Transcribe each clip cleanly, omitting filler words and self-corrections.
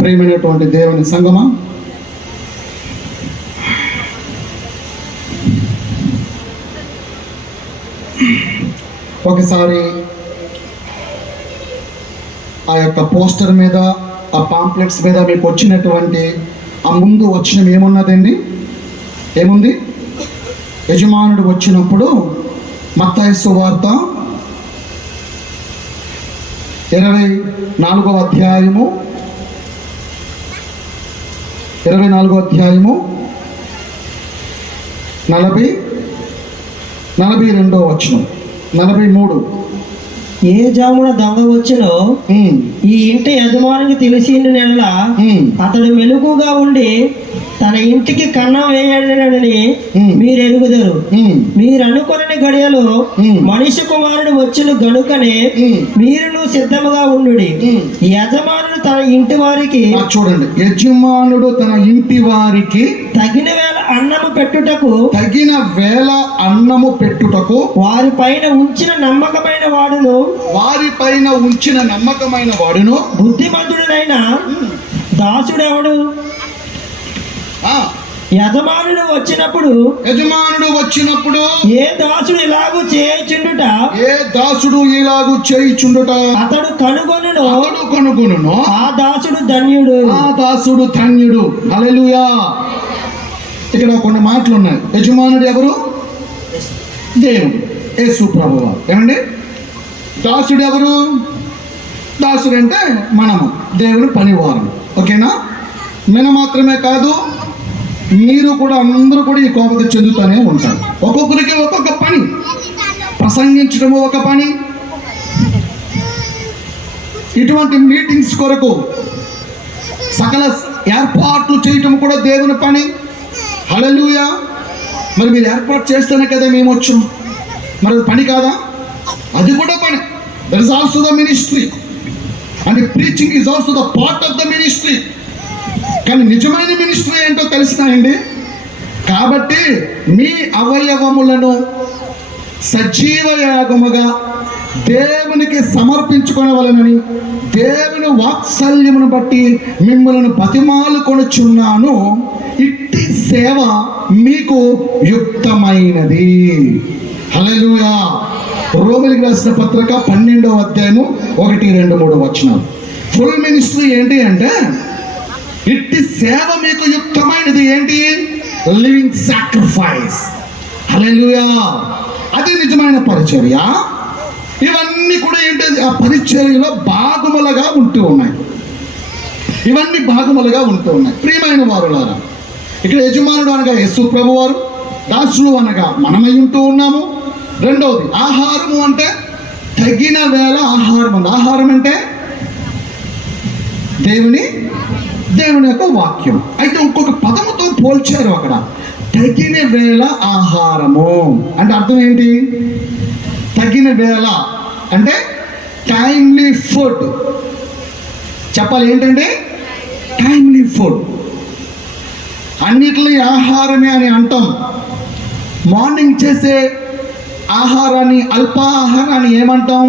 ప్రియమైనటువంటి దేవుని సంగమా, ఒకసారి ఆ యొక్క పోస్టర్ మీద, ఆ పాంప్లెట్స్ మీద మీకు వచ్చినటువంటి ఆ ముందు వచ్చిన ఏమున్నదండి? ఏముంది? యజమానుడు వచ్చినప్పుడు మత్తయి సువార్త 24వ అధ్యాయము 42వ వచనం, 43. ఏ జామున దొంగ వచ్చినో ఈ ఇంటి యజమానికి తెలిసిన నెల అతడు మెలకుగా ఉండి తన ఇంటికి కన్నం వేయడని మీరు ఎరుగుదరు. మీరు అనుకుని గడియలో మనిషి కుమారుడు వచ్చును గనుకనే మీరును సిద్ధముగా ఉండుడి. యజమానుడు తన ఇంటి వారికి, చూడండి, యజమానుడు తన ఇంటి వారికి తగిన వేళ అన్నము పెట్టుటకు వారి పైన ఉంచిన నమ్మకమైన వాడును బుద్ధిమంతుడైన దాసుడెవడు? యజమానుడు వచ్చినప్పుడు ఏ దాసుడు ఇలాగు చేయుచుండుట అతడు కనుగొనును ఆ దాసుడు ధన్యుడు. హల్లెలూయా. ఇక్కడ కొన్ని మాటలు ఉన్నాయి. యజమానుడు ఎవరు? దేవుడు, యేసు ప్రభువు. ఏమండి? దాసుడు ఎవరు? దాసుడు అంటే మనము, దేవుని పనివారం. ఓకేనా? మన మాత్రమే కాదు, మీరు కూడా, అందరూ కూడా ఈ కోపత చెందుతూనే ఉంటారు. ఒక్కొక్కరికి ఒక్కొక్క పని. ప్రసంగించడము ఒక పని, ఇటువంటి మీటింగ్స్ కొరకు సకల ఏర్పాట్లు చేయటం కూడా దేవుని పని. హల్లెలూయా. మరి మీరు ఏర్పాటు చేస్తేనే కదా మేము వచ్చాం. మరి పని కాదా? అది కూడా పని. That is also the ministry, and preaching is also the part of the ministry. కానీ నిజమైన మినిస్ట్రీ ఏంటో తెలిసినాయండి. కాబట్టి మీ అవయవములను సజీవ యాగముగా దేవునికి సమర్పించుకొనవలెనని దేవుని వాత్సల్యమును బట్టి మిమ్మల్ని బతిమాలుకొనుచున్నాను. ఇట్టి సేవ మీకు యుక్తమైనది. హల్లెలూయా. రోమీయులకు రాసిన పత్రిక 12వ అధ్యాయము 1, 2, 3 వచనాలు. ఫుల్ మినిస్ట్రీ ఏంటి అంటే, ఇట్టి సేవ మీకు యుక్తమైనది ఏంటి? Living sacrifice. హల్లెలూయా. అది నిజమైన పరిచర్య. ఇవన్నీ కూడా ఏంటి? ఆ పరిచర్యలో భాగములుగా ఉంటూ ఉన్నాయి. ప్రియమైన వారులారా, ఇక్కడ యజమానుడు అనగా యేసు ప్రభువారు, దాసులు అనగా మనమై ఉంటూ ఉన్నాము. రెండవది ఆహారము అంటే తగిన వేళ ఆహారం. ఆహారం అంటే దేవుని యొక్క వాక్యం. అయితే ఇంకొక పదముతో పోల్చారు అక్కడ. తగిన వేళ ఆహారము అంటే అర్థం ఏంటి? తగిన వేళ అంటే టైమ్లీ ఫుడ్. చెప్పాలి ఏంటంటే టైమ్లీ ఫుడ్. అన్నిటినీ ఆహారమే అని అంటాం. మార్నింగ్ చేసే ఆహారాన్ని, అల్పాహారాన్ని ఏమంటాం?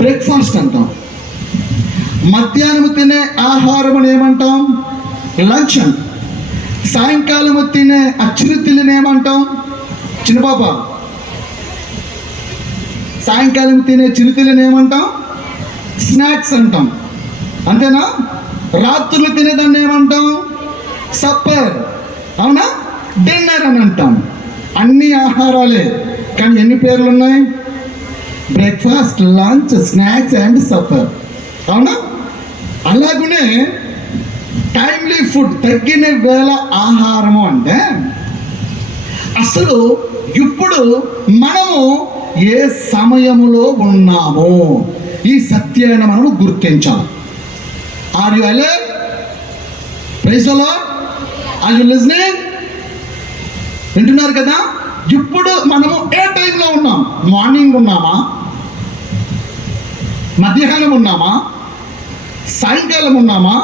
బ్రేక్ఫాస్ట్ అంటాం. మధ్యాహ్నం తినే ఆహారం అని ఏమంటాం? లంచ్ అంటాం. సాయంకాలం తినే అచ్చురుతిని ఏమంటాం? చిన్నపాప, సాయంకాలం తినే చిరుతిని ఏమంటాం? స్నాక్స్ అంటాం. అంతేనా? రాత్రులు తినేదాన్ని ఏమంటాం? సప్పర్. అవునా? డిన్నర్ అని అంటాం. అన్ని ఆహారాలే, కానీ ఎన్ని పేర్లు ఉన్నాయి? Breakfast, lunch, snacks and supper. అవునా? అలాగనే టైమ్లీ ఫుడ్, తగ్గిన వేళ ఆహారము అంటే అసలు ఇప్పుడు మనము ఏ సమయములో ఉన్నామో ఈ సత్యాన్ని మనము గుర్తించాలి. Are you alert? Praise the Lord. Are you listening? వింటున్నారు కదా? ఇప్పుడు మనము ఏ టైంలో ఉన్నాం? మార్నింగ్ ఉన్నామా? మధ్యాహ్నం ఉన్నామా? సాయంకాలం ఉన్నామా?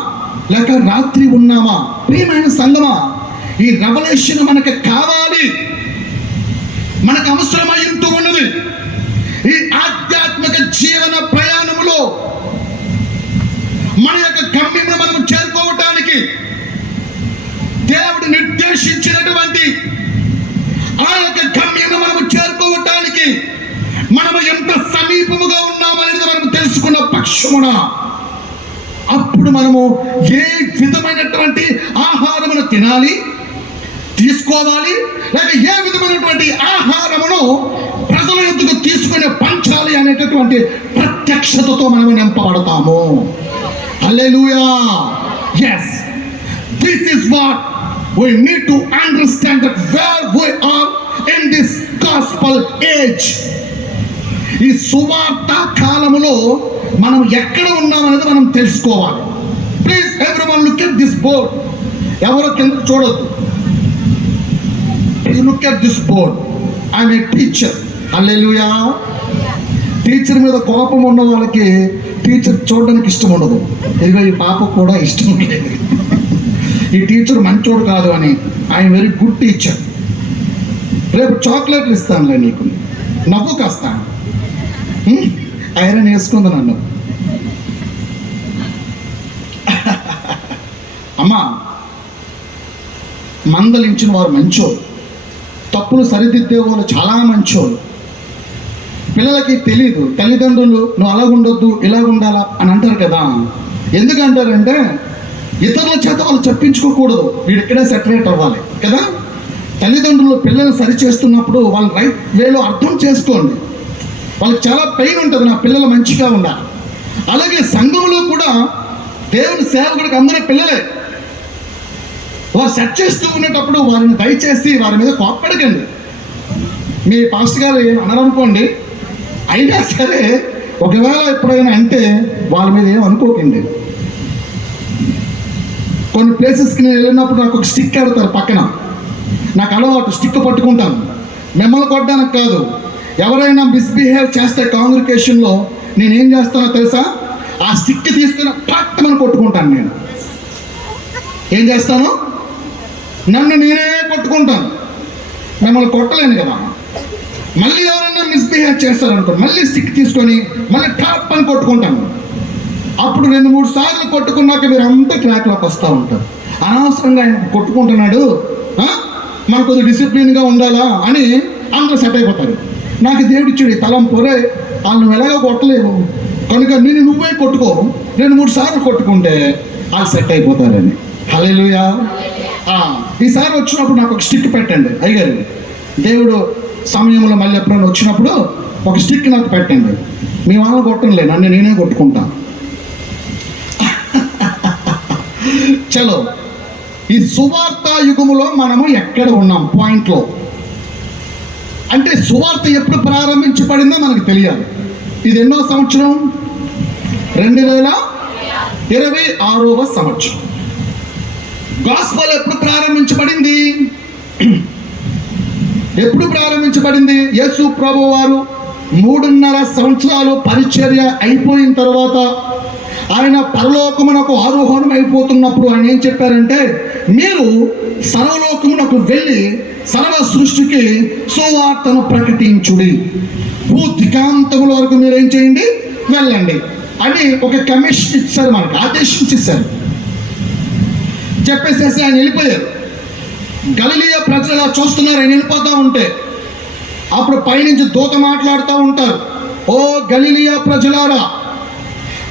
లేక రాత్రి ఉన్నామా? ప్రియమైన సంగమా, ఈ రెవల్యూషన్ మనకు కావాలి, మనకు అవసరమై ఉంటూ ఉన్నది. ఈ ఆధ్యాత్మిక జీవన ప్రయాణములో సంవత్సరమున అప్పుడు మనము ఏ విధమైనటువంటి ఆహారమును తినాలి, తీసుకోవాలి, లేక ఏ విధమైనటువంటి ఆహారమును ప్రజల ఎద్దుకు తీసుకుని పంచాలి అనేటటువంటి ప్రత్యక్షతతో మనము నింపబడతాము. హల్లెలూయా. yes, this is what we need to understand, that where we are in this gospel age. ఈ సువార్త కాలములో మనం ఎక్కడ ఉన్నామనేది మనం తెలుసుకోవాలి. Please everyone look at this board. ఎవరో కింద చూడొద్దు. You look at this board. I'm a teacher. Hallelujah. Teacher మీద కోపం ఉన్న వాళ్ళకి టీచర్ చూడడానికి ఇష్టం ఉండదు. ఇదిగో ఈ పాపకు కూడా ఇష్టం లేదు. ఈ టీచర్ మంచోడు కాదు అని. I'm very good teacher. రేపు చాక్లెట్లు ఇస్తానులే నీకు, నవ్వు కాస్తాను, ఐరన్ వేసుకుంది నన్ను. అమ్మా, మందలించిన వారు మంచోళ్ళు, తప్పులు సరిదిద్దే వాళ్ళు చాలా మంచోళ్ళు. పిల్లలకి తెలీదు, తల్లిదండ్రులు నువ్వు అలాగుండొద్దు ఇలాగుండాలా అని అంటారు కదా. ఎందుకంటారంటే ఇతరుల చేత వాళ్ళు చెప్పించుకోకూడదు, వీడు ఇక్కడే సెటరేట్ అవ్వాలి కదా. తల్లిదండ్రులు పిల్లల్ని సరి చేస్తున్నప్పుడు వాళ్ళు రైట్ వేలో అర్థం చేసుకోండి. వాళ్ళకి చాలా పెయిన్ ఉంటుంది, నా పిల్లలు మంచిగా ఉండాలి. అలాగే సంఘంలో కూడా దేవుని సేవకుడికి అందరూ పిల్లలే. వారు సెట్ చేస్తూ ఉండేటప్పుడు వారిని దయచేసి వారి మీద కోప్పడకండి. మీ పాస్టర్ గారు అనరనుకోండి, అయినా సరే ఒకవేళ ఎప్పుడైనా అంటే వాళ్ళ మీద ఏం అనుకోకండి. కొన్ని ప్లేసెస్కి నేను వెళ్ళినప్పుడు నాకు ఒక స్టిక్ ఆడతారు పక్కన. నాకు అలవాటు, స్టిక్ పట్టుకుంటాను. మిమ్మల్ని కొట్టడానికి కాదు, ఎవరైనా మిస్బిహేవ్ చేస్తే కాంగ్రిగేషన్లో నేనేం చేస్తానో తెలుసా? ఆ స్టిక్ తీసుకుని పట్టమని కొట్టుకుంటాను. నేను ఏం చేస్తాను? నన్ను నేనే కొట్టుకుంటాను. మిమ్మల్ని కొట్టలేను కదా. మళ్ళీ ఎవరైనా మిస్బిహేవ్ చేస్తారనుకో, మళ్ళీ స్టిక్ తీసుకొని మళ్ళీ టాప్ అని కొట్టుకుంటాను. అప్పుడు 2-3 సార్లు కొట్టుకున్నాక మీరు అంతా ట్రాక్లోకి వస్తూ ఉంటారు. అనవసరంగా ఆయన కొట్టుకుంటున్నాడు, మనకు కొద్దిగా డిసిప్లిన్గా ఉండాలా అని అందరూ సెట్ అయిపోతారు. నాకు దేవుడిచ్చాడు తలంపు, రే వాళ్ళు నువ్వు ఎలాగో కొట్టలేవు కనుక నువ్వే కొట్టుకో, 2-3 సార్లు కొట్టుకుంటే వాళ్ళు సెట్ అయిపోతారని. హల్లెలూయా. ఈసారి వచ్చినప్పుడు నాకు ఒక స్టిక్ పెట్టండి అయ్యగారు. దేవుడు సమయంలో మళ్ళీ ఎప్పుడైనా వచ్చినప్పుడు ఒక స్టిక్ నాకు పెట్టండి. మీ వాళ్ళని కొట్టంలే, నన్ను నేనే కొట్టుకుంటాను. చలో, ఈ సువార్త యుగములో మనము ఎక్కడ ఉన్నాం పాయింట్లో అంటే సువార్త ఎప్పుడు ప్రారంభించబడిందో మనకు తెలియాలి. ఇది ఎన్నో సంవత్సరం? 2026వ సంవత్సరం. గాస్పల్ ఎప్పుడు ప్రారంభించబడింది? ఎప్పుడు ప్రారంభించబడింది? యేసు ప్రభువు వారు 3.5 సంవత్సరాలు పరిచర్య అయిపోయిన తర్వాత ఆయన పరలోకమునకు ఆరోహణం అయిపోతున్నప్పుడు ఆయన ఏం చెప్పారంటే, మీరు సర్వలోకమునకు వెళ్ళి సర్వ సృష్టికి సువార్తను ప్రకటించుడి, భూదికాంతముల వరకు మీరు ఏం చేయండి, వెళ్ళండి అని ఒక కమిషన్ ఇచ్చారు, మనకి ఆదేశించేశారు. చెప్పేసేసి ఆయన వెళ్ళిపోయారు. గలిలయ ప్రజలు అలా చూస్తున్నారు ఆయన వెళ్ళిపోతూ ఉంటే. అప్పుడు పైనుంచి దూత మాట్లాడుతూ ఉంటారు, ఓ గలిలయ ప్రజలారా,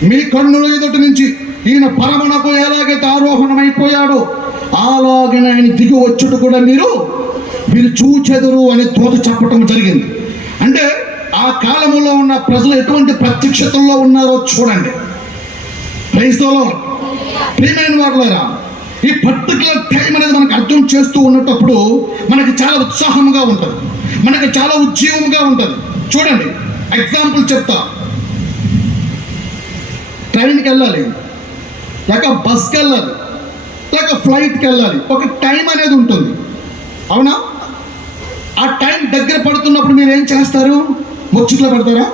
మీ కన్నుల ఎదుటి నుంచి ఈయన పరమునకు ఎలాగైతే ఆరోహణమైపోయాడో అలాగే ఆయన దిగి వచ్చుట కూడా మీరు చూచెదరు అని దూత చెప్పటం జరిగింది. అంటే ఆ కాలంలో ఉన్న ప్రజలు ఎటువంటి ప్రత్యక్షతల్లో ఉన్నారో చూడండి. Praise the Lord. ప్రియమైన వారులారా, ఈ పర్టికులర్ టైం అనేది మనకు అర్థం చేస్తూ ఉన్నప్పుడు మనకి చాలా ఉత్సాహంగా ఉంటుంది, మనకి చాలా ఉజ్జీవంగా ఉంటుంది. చూడండి, ఎగ్జాంపుల్ చెప్తా. ట్రైన్కి వెళ్ళాలి, లేక బస్కి వెళ్ళాలి, లేక ఫ్లైట్కి వెళ్ళాలి. ఒక టైం అనేది ఉంటుంది, అవునా? ఆ టైం దగ్గర పడుతున్నప్పుడు మీరు ఏం చేస్తారు? ముచ్చట్లు పెడతారా?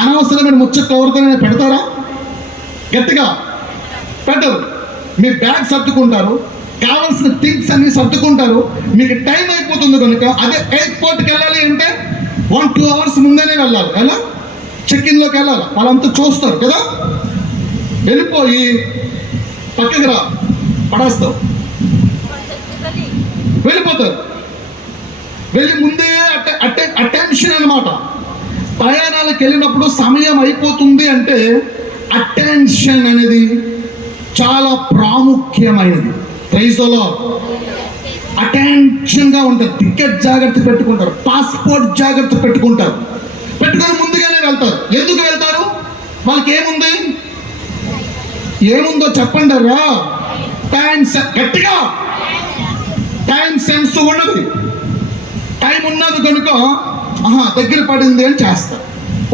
అనవసరమైన ముచ్చట్లు ఎవరితోనే పెడతారా? గట్టిగా పెట్టరు. మీ బ్యాగ్ సర్దుకుంటారు, కావాల్సిన థింగ్స్ అన్ని సర్దుకుంటారు. మీకు టైం అయిపోతుంది కనుక అదే ఎయిర్పోర్ట్కి వెళ్ళాలి అంటే 1-2 అవర్స్ ముందేనే వెళ్ళాలి. ఎలా? చెక్-ఇన్లోకి వెళ్ళాలి, వాళ్ళంతా చూస్తారు కదా. వెళ్ళిపోయి పక్కకి రా పడేస్తావు, వెళ్ళిపోతారు. వెళ్ళి ముందే అటెన్షన్ అనమాట. ప్రయాణాలకు వెళ్ళినప్పుడు సమయం అయిపోతుంది అంటే అటెన్షన్ అనేది చాలా ప్రాముఖ్యమైనది. Praise the lord. అటెన్షన్గా ఉంటారు, టికెట్ జాగ్రత్త పెట్టుకుంటారు, పాస్పోర్ట్ జాగ్రత్త పెట్టుకుంటారు, పెట్టుకొని ముందుగానే వెళ్తారు. ఎందుకు వెళ్తారు? వాళ్ళకి ఏముందో చెప్పండి రా. గట్టిగా టైం సెన్స్ ఉన్నది, టైం ఉన్నది కనుక దగ్గర పడింది అని చేస్తారు.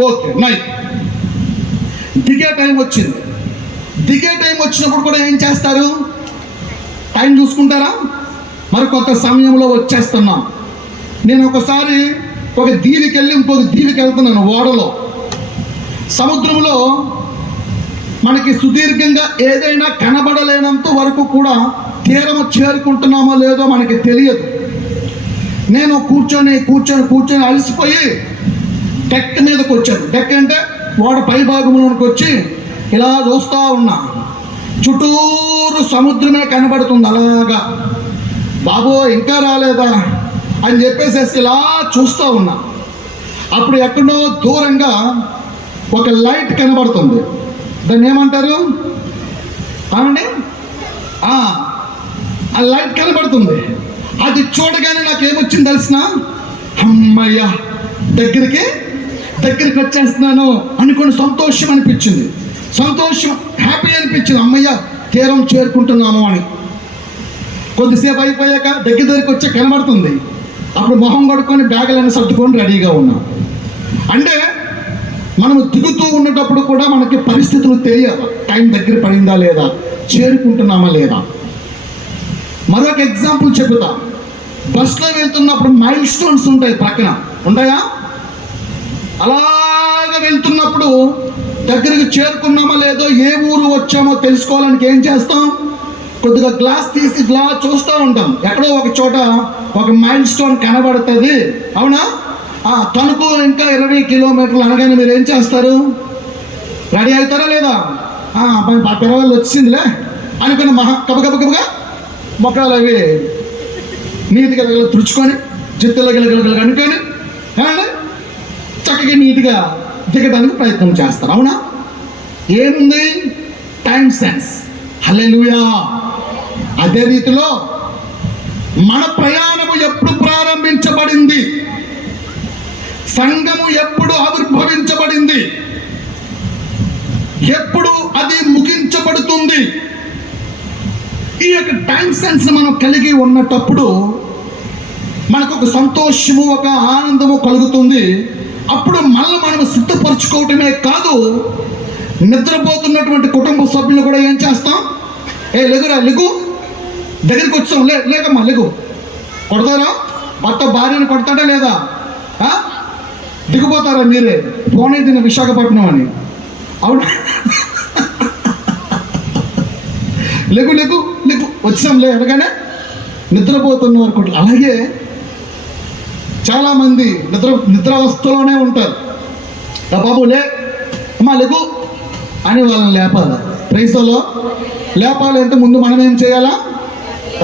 ఓకే, నైట్ దిగే టైం వచ్చింది. దిగే టైం వచ్చినప్పుడు కూడా ఏం చేస్తారు? టైం చూసుకుంటారా? మరి కొంత సమయంలో వచ్చేస్తున్నాం. నేను ఒకసారి ఒక దీవికి వెళ్ళి ఇంకొక దీవికి వెళ్తున్నాను. ఓడలో సముద్రంలో మనకి సుదీర్ఘంగా ఏదైనా కనబడలేనంత వరకు కూడా తీరము చేరుకుంటున్నామో లేదో మనకి తెలియదు. నేను కూర్చొని అలసిపోయి డెక్ మీదకి వచ్చాను. డెక్ అంటే ఓడ పై భాగంలోనికి వచ్చి ఇలా చూస్తూ ఉన్నా. చుట్టూరు సముద్రమే కనబడుతుంది. అలాగా బాబో ఇంకా రాలేదా అని చెప్పేసి ఇలా చూస్తూ ఉన్నా. అప్పుడు ఎక్కడో దూరంగా ఒక లైట్ కనబడుతుంది. దాన్ని ఏమంటారు కావండి? ఆ లైట్ కనబడుతుంది. అది చూడగానే నాకేమొచ్చింది తెలిసిన? అమ్మయ్యా, దగ్గరికి వచ్చేస్తున్నాను అనుకుని సంతోషం అనిపించింది. హ్యాపీ అనిపించింది. అమ్మయ్య, తీరం చేరుకుంటున్నాము అని. కొద్దిసేపు అయిపోయాక దగ్గరికి వచ్చే కనబడుతుంది. అప్పుడు మొహం కడుక్కొని బ్యాగులన్నీ సర్దుకొని రెడీగా ఉన్నాం. అంటే మనము దిగుతూ ఉన్నటప్పుడు కూడా మనకి పరిస్థితులు తెలియాలి. టైం దగ్గర పడిందా లేదా, చేరుకుంటున్నామా లేదా. మరొక ఎగ్జాంపుల్ చెబుతా. బస్సులో వెళ్తున్నప్పుడు మైల్ స్టోన్స్ ఉంటాయి, పక్కన ఉంటాయా? అలాగా వెళ్తున్నప్పుడు దగ్గరికి చేరుకున్నామా లేదో, ఏ ఊరు వచ్చామో తెలుసుకోవడానికి ఏం చేస్తాం? కొద్దిగా గ్లాస్ తీసి గ్లాస్ చూస్తూ ఉంటాం. ఎక్కడో ఒక చోట ఒక మైల్ స్టోన్ కనబడుతుంది, అవునా? తణుకు ఇంకా 20 కిలోమీటర్లు అనగానే మీరు ఏం చేస్తారు? రెడీ అవుతారా లేదా? పిల్లవాళ్ళు వచ్చిందిలే అనుకుని కబగబగా మొక్కలు అవి నీట్గా తుడుచుకొని జిత్తులో గిలగిలగలు అనుకొని చక్కగా నీట్గా దిగడానికి ప్రయత్నం చేస్తారు, అవునా? ఏముంది? Time sense. హల్లెలూయా. అదే రీతిలో మన ప్రయాణము ఎప్పుడు ప్రారంభించబడింది, సంఘము ఎప్పుడు ఆవిర్భవించబడింది, ఎప్పుడు అది ముగించబడుతుంది, ఈ యొక్క టైం సెన్స్ మనం కలిగి ఉన్నటప్పుడు మనకు ఒక సంతోషము, ఒక ఆనందము కలుగుతుంది. అప్పుడు మనం సిద్ధపరచుకోవటమే కాదు, నిద్రపోతున్నటువంటి కుటుంబ సభ్యులు కూడా ఏం చేస్తాం? లెగురా, లెగు, దగ్గరికి వచ్చాం, లేకమ్మా లెగు. కొడతారా? భర్త భార్యను కొడతాడా లేదా? దిగిపోతారా మీరే? పోనీ తిన్న విశాఖపట్నం అని, అవునా? లెగు లెగు లెగు, వచ్చాంలే అనగానే నిద్రపోతున్న వారు. అలాగే చాలామంది నిద్రావస్థలోనే ఉంటారు. బాబు అమ్మా లెగు అని వాళ్ళని లేపాలి. ప్రైజ్లో లేపాలి అంటే ముందు మనం ఏం చేయాలా?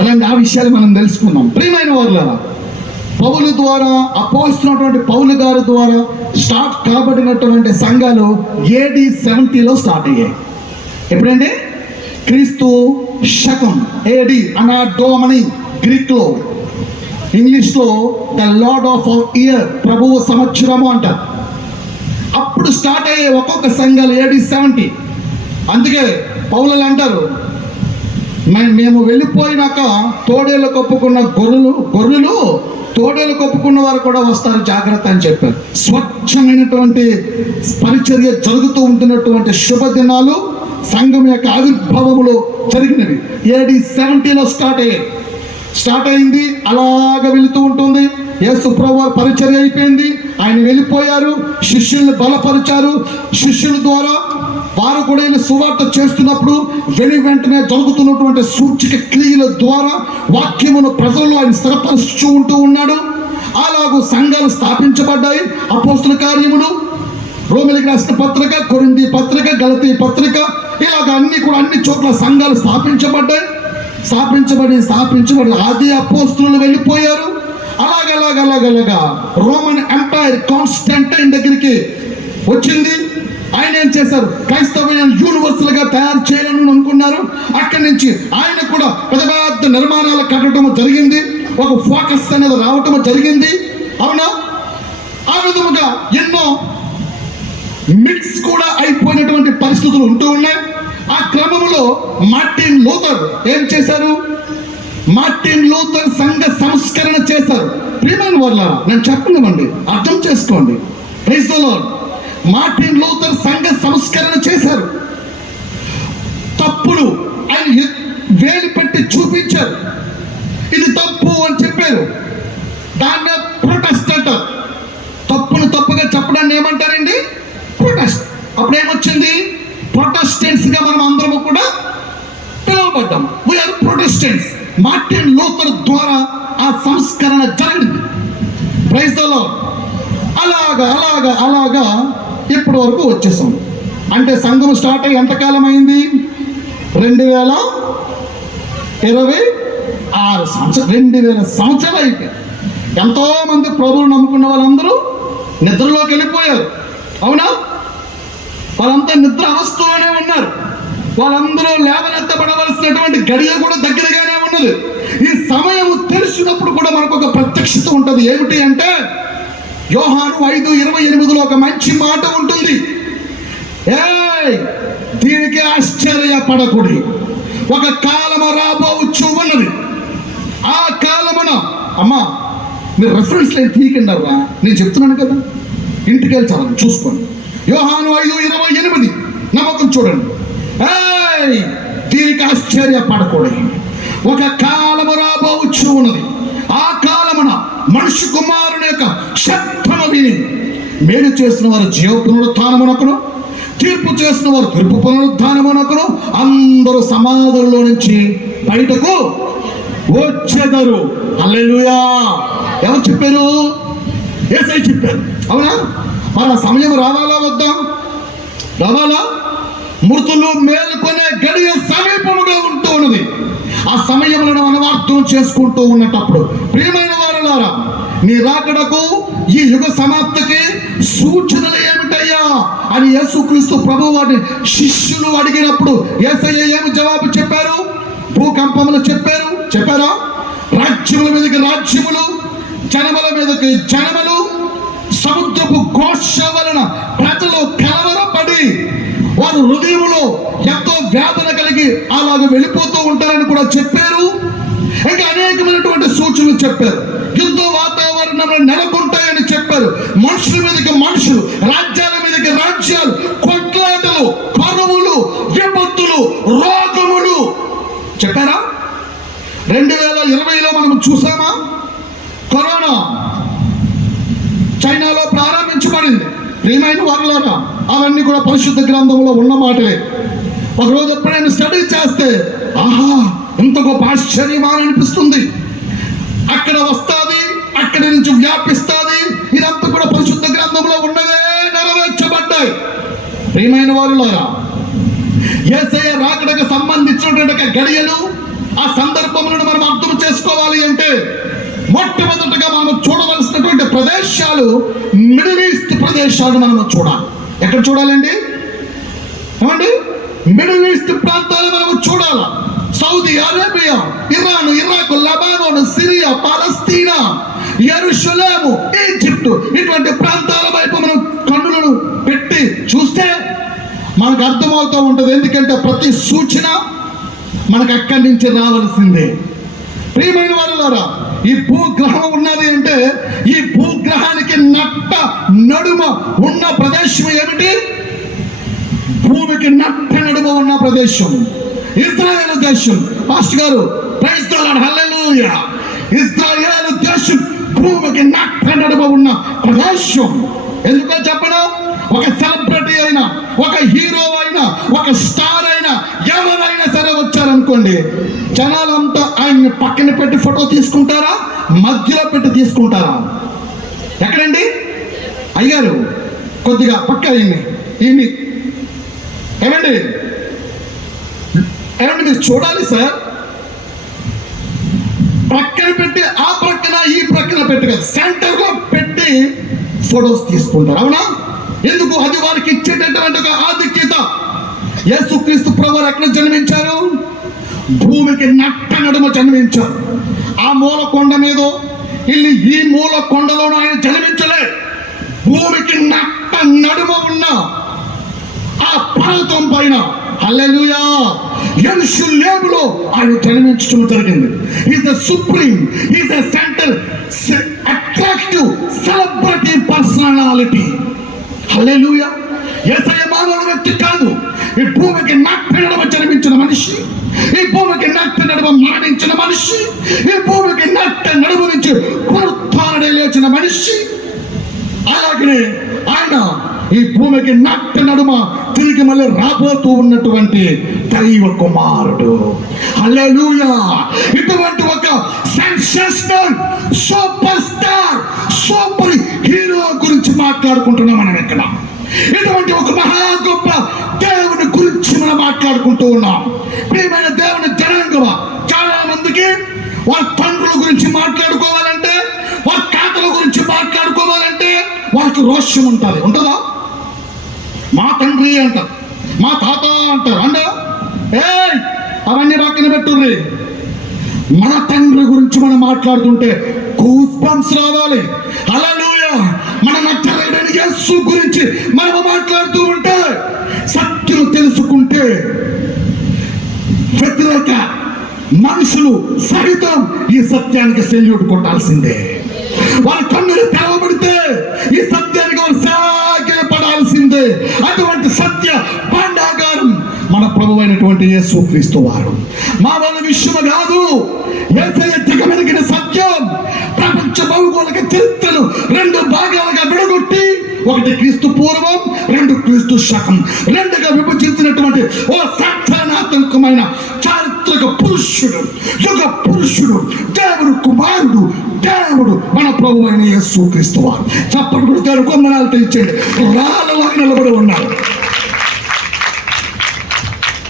అలాంటి ఆ విషయాలు మనం తెలుసుకుందాం. ప్రియమైన వారులారా, పౌలు ద్వారా, అపోస్తున్నటువంటి పౌలు గారి ద్వారా స్టార్ట్ కాబడినటువంటి సంఘాలు AD 70లో స్టార్ట్ అయ్యాయి. ఎప్పుడంటే క్రీస్తు శకం, AD అనాడోమని గ్రీక్లో, ఇంగ్లీష్లో ద లార్డ్ ఆఫ్ ఇయర్, ప్రభువు సంవత్సరము అంటారు. అప్పుడు స్టార్ట్ అయ్యే ఒక్కొక్క సంఘాలు AD 70. అందుకే పౌలు అంటారు, మేము వెళ్ళిపోయినాక తోడేళ్ళు కప్పుకున్న గొర్రెలు తోడేలు కప్పుకున్న వారు కూడా వస్తారు, జాగ్రత్త అని చెప్పారు. స్వచ్ఛమైనటువంటి పరిచర్య జరుగుతూ ఉంటున్నటువంటి శుభదినాలు సంఘం యొక్క ఆవిర్భావములో జరిగినవి. AD 70లో స్టార్ట్ అయింది. అలాగ వెళుతూ ఉంటుంది. యేసు ప్రభువు పరిచర్య అయిపోయింది, ఆయన వెళ్ళిపోయారు, శిష్యుల్ని బలపరిచారు. శిష్యుల ద్వారా వారు కూడా సువార్త చేస్తున్నప్పుడు వెంటనే జరుగుతున్నటువంటి సూచక క్రియల ద్వారా వాక్యమును ప్రజల్లో ఆయన స్థిరపరుస్తూ ఉన్నాడు. అలాగూ సంఘాలు స్థాపించబడ్డాయి. అపోస్తుల కార్యములు, రోమిలికి రాసిన పత్రిక, కొరింథీ పత్రిక, గలతీ పత్రిక, ఇలాగ అన్ని చోట్ల సంఘాలు స్థాపించబడి ఆది అపోస్తులు వెళ్ళిపోయారు. అలాగలాగలాగలాగా రోమన్ ఎంపైర్ కాన్స్టంటైన్ దగ్గరికి వచ్చింది. ఆయన ఏం చేశారు, క్రైస్తవ యూనివర్సల్గా తయారు చేయాలని అనుకున్నారు. అక్కడి నుంచి ఆయన కూడా పెద్ద పెద్ద నిర్మాణాలు కట్టడం జరిగింది, ఒక ఫోకస్ అనేది రావటం జరిగింది. అవునా? ఆ విధముగా ఎన్నో మిక్స్ కూడా అయిపోయినటువంటి పరిస్థితులు ఉంటూ ఉన్నాయి. ఆ క్రమంలో మార్టిన్ లూథర్ ఏం చేశారు, మార్టిన్ లూథర్ సంఘ సంస్కరణ చేశారు. ప్రియమైన వాళ్ళారా, నేను చెప్పనివ్వండి, అర్థం చేసుకోండి. Praise the Lord. Martin Luther సంఘ సంస్కరణ చేశారు. తప్పులు ఆయన వేలు పెట్టి చూపించారు, ఇది తప్పు అని చెప్పారు. దాన్ని ప్రొటెస్ట్ అంటారు. తప్పును తప్పుగా చెప్పడాన్ని ఏమంటారండి? ప్రొటెస్ట్. అప్పుడు ఏమొచ్చింది? ప్రొటెస్టెంట్స్ గా మనం అందరము కూడా పిలువబడ్డాం. We are protestants. మార్టిన్ లూథర్ ద్వారా ఆ సంస్కరణ జరిగింది. Praise the Lord. అలాగా అలాగా అలాగా ఇప్పటి వరకు వచ్చేసాం. అంటే సంఘం స్టార్ట్ అయ్యి ఎంతకాలం అయింది? 2026 సంవత్సరం. 2000 సంవత్సరాలు అయిపోయింది. ఎంతో మంది ప్రభువులు నమ్ముకున్న వాళ్ళందరూ నిద్రలోకి వెళ్ళిపోయారు. అవునా? వాళ్ళంతా నిద్ర అవస్థలోనే ఉన్నారు. వాళ్ళందరూ లేవనెత్తబడవలసినటువంటి గడియ కూడా దగ్గరగానే ఉన్నది. ఈ సమయం తెలిసినప్పుడు కూడా మనకు ఒక ప్రత్యక్షత ఉంటుంది. ఏమిటి అంటే యోహాను 5:28 ఒక మంచి మాట ఉంటుంది. దీనికి ఆశ్చర్యపడకూడదు, ఒక కాలము రాబోవచ్చు ఉన్నది. ఆ కాలమున అమ్మా మీరు రెఫరెన్స్ లైన్ తీయకండారా, నేను చెప్తున్నాను కదా, ఇంటికి వెళ్ళి చదవండి, చూసుకోండి. యోహాను 5:28 నమ్మకం చూడండి. దీనికి ఆశ్చర్యపడకూడదు, ఒక కాలము రాబోవచ్చు ఉన్నది. ఆ కాలమున మనిషి కుమారుని యొక్క శబ్దము విని మేలు చేసిన వారు జీవ పునరుత్థానమునకును, తీర్పు చేసిన వారు తీర్పు పునరుత్థానమునకును అందరూ సమాధుల్లో నుంచి బయటకు వచ్చేదారు. హల్లెలూయా. ఎవరు చెప్పారు? యేసయ్య చెప్పారు. అవునా? మరి ఆ సమయం రావాలా వద్దా? రావాలా? మృతులు మేలుకొనే గడియ సమీపముగా ఉంటూ ఉన్నది. ఆ సమయములను మనం అర్థం చేసుకుంటూ ఉన్నటప్పుడు ప్రియమైన వారులారా, నీ రాకడకు ఈ యుగ సమాప్తికి సూచనలు ఏమిటయ్యా అని యేసుక్రీస్తు ప్రభువు వారిని శిష్యులు అడిగినప్పుడు యేసయ్య ఏమి జవాబు చెప్పారు? భూకంపములు చెప్పారా? రాజ్యముల మీదకి రాజ్యములు, జనముల మీదకి జనములు, సముద్రపు ఘోష వలన ప్రజలు కలవరపడి వారు హృదయంలో ఎంతో వేదన కలిగి అలాగ వెళ్ళిపోతూ ఉంటారని కూడా చెప్పారు. ఇంకా అనేకమైనటువంటి సూచనలు చెప్పారు. యుద్ధ వాతావరణంలో నెలకొంటాయని చెప్పారు. మనుషుల మీదకి మనుషులు, రాజ్యాల మీదకి రాజ్యాలు, కొట్లాటలు, కరువులు, విపత్తులు, రోగములు చెప్పారా? 2020లో మనం చూసామా? కరోనా చైనాలో ప్రారంభించబడింది. ప్రియమైన వారులారా, అవన్నీ కూడా పరిశుద్ధ గ్రంథంలో ఉన్న మాటలే. ఒకరోజు ఎప్పుడైనా స్టడీ చేస్తే ఆహా ఎంత గొప్ప ఆశ్చర్యమా అని అనిపిస్తుంది. అక్కడ వస్తుంది, అక్కడి నుంచి వ్యాపిస్తుంది. ఇదంతా కూడా పరిశుద్ధ గ్రంథంలో ఉన్నదే నెరవేర్చబడ్డాయి. ప్రియమైన వారులారా, యేసయ్య రాకడకు సంబంధించినటువంటి గడియలు, ఆ సందర్భములను మనం అర్థం చేసుకోవాలి అంటే మొట్టమొదటిగా మనం చూడవలసినటువంటి ప్రదేశాలు మిడిల్ ఈస్ట్ ప్రదేశాలు మనము చూడాలి. ఎక్కడ చూడాలండి? ఏమండి? మిడిల్ ఈస్ట్ ప్రాంతాలు మనము చూడాలి. Saudi Arabia, Iran, Iraq, Lebanon, Syria, పాలస్తీనా, యెరూషలేము, ఈజిప్ట్, ఇటువంటి ప్రాంతాల వైపు మనం కన్నులను పెట్టి చూస్తే మనకు అర్థమవుతూ ఉంటుంది. ఎందుకంటే ప్రతి సూచన మనకు అక్కడి నుంచి రావాల్సిందే. ప్రియమైన వారులారా, ఈ భూగ్రహం ఉన్నది అంటే ఈ భూగ్రహానికి నట్ట నడుమ ఉన్న ప్రదేశం ఏమిటి? భూమికి నట్ట నడుమ ఉన్న ప్రదేశం ఇజ్రాయేల్ దేశం. పాస్టర్ గారు praise the Lord, hallelujah. Israel దేశం భూమికి నట్ట నడుమ ఉన్న ప్రదేశం. ఎందుకో చెప్పనా? ఒక సెలబ్రిటీ అయినా, ఒక హీరో అయినా, ఒక స్టార్ అయినా, ఎవరైనా సరే వచ్చారనుకోండి, జనాలంతా ఆయన్ని పక్కన పెట్టి ఫోటో తీసుకుంటారా? మధ్యలో పెట్టి తీసుకుంటారా? ఎక్కడండి? అయ్యారు కొద్దిగా పక్క ఈయన్ని ఏమండి మీరు చూడాలి సార్. ప్రక్కన పెట్టి ఆ ప్రక్కన ఈ ప్రక్కన పెట్టి కదా, సెంటర్లో పెట్టి ఫొటోస్ తీసుకుంటారు. అవునా? ఎందుకు? అది వారికి ఇచ్చేటటువంటి ఒక ఆధిక్యత. యేసుక్రీస్తు ప్రభువు ఎక్కడ జన్మించారు? భూమికి నట్ట నడుమ జన్మించారు. ఆ మూల కొండ మీద ఇల్లు, ఈ మూల కొండలోనూ ఆయన జన్మించలే. భూమికి నట్ట నడుమ ఉన్న ఆ పర్వతం పైన, హల్లెలూయా, యెరూషలేములో ఆయన జన్మించడం జరిగింది. Is the supreme, is the centre, attractive celebrity personality. Hallelujah. యేసయ్య మామూలు వ్యక్తి కాదు. ఈ భూమికి నట్ట నడుమ జన్మించిన మనిషి, ఈ భూమికి నట్ట నడుమ మరణించిన మనిషి, ఈ భూమికి నట్ట నడుమ నుంచి పునరుత్థానుడై లేచిన మనిషి. అలాగనే ఆయన ఈ భూమికి నట్ట నడుమ తిరిగి మళ్ళీ రాబోతూ ఉన్నటువంటి దైవ కుమారుడు. హల్లెలూయా. ఇటువంటి ఒక sensational super star, super hero గురించి మాట్లాడుకుంటున్నాం మనం ఇక్కడ. ఇటువంటి ఒక మహా గొప్ప దేవుని గురించి మనం మాట్లాడుకుంటూ ఉన్నాం. ప్రియమైన దేవుని జనాంగమా, చాలా మందికి వాళ్ళ తండ్రుల గురించి మాట్లాడుకోవాలంటే, వాళ్ళ తాతల గురించి మాట్లాడుకోవాలంటే వాళ్ళకి రోషం ఉంటుంది. ఉంటుందా? మా తండ్రి అంటారు, మా తాత అంటారు. అంటే అవన్నీ పక్కన పెట్టుర్రి. మన తండ్రి గురించి మనం మాట్లాడుతుంటే గూస్ బంప్స్ రావాలి. హల్లెలూయా. మన నచ్చలేని యేసు గురించి మనం మాట్లాడుతూ ఉంటే, సత్యం తెలుసుకుంటే వ్యతిరేక మనుషులు సహితం ఈ సత్యానికి సెల్యూట్ కొట్టాల్సిందే. వాళ్ళ కన్నులు తెరవబడితే ఈ సత్యానికి వాళ్ళు సాగిలపడాల్సిందే. అటువంటి సత్య భాండాగారం మన ప్రభువైనటువంటి యేసుక్రీస్తు వారు. మా వాళ్ళ విషయము కాదు, యేసయ్య దిగమెరిగిన సత్యం. ప్రపంచ భౌగోళిక చరిత్రను రెండు భాగాలుగా విడగొట్టి, ఒకటి క్రీస్తు పూర్వం, రెండు క్రీస్తు శకం, రెండుగా విభజించినటువంటి ఓ సాక్షాత్మకమైన చారిత్రక పురుషుడు, యుగ పురుషుడు, దేవుడు కుమారుడు, దేవుడు మన ప్రభువైన యేసుక్రీస్తు వారు. చప్పటి కొడుతారు, కొందనాలు తెచ్చండి. రాళ్ళలాగా నిలబడి ఉన్నారు.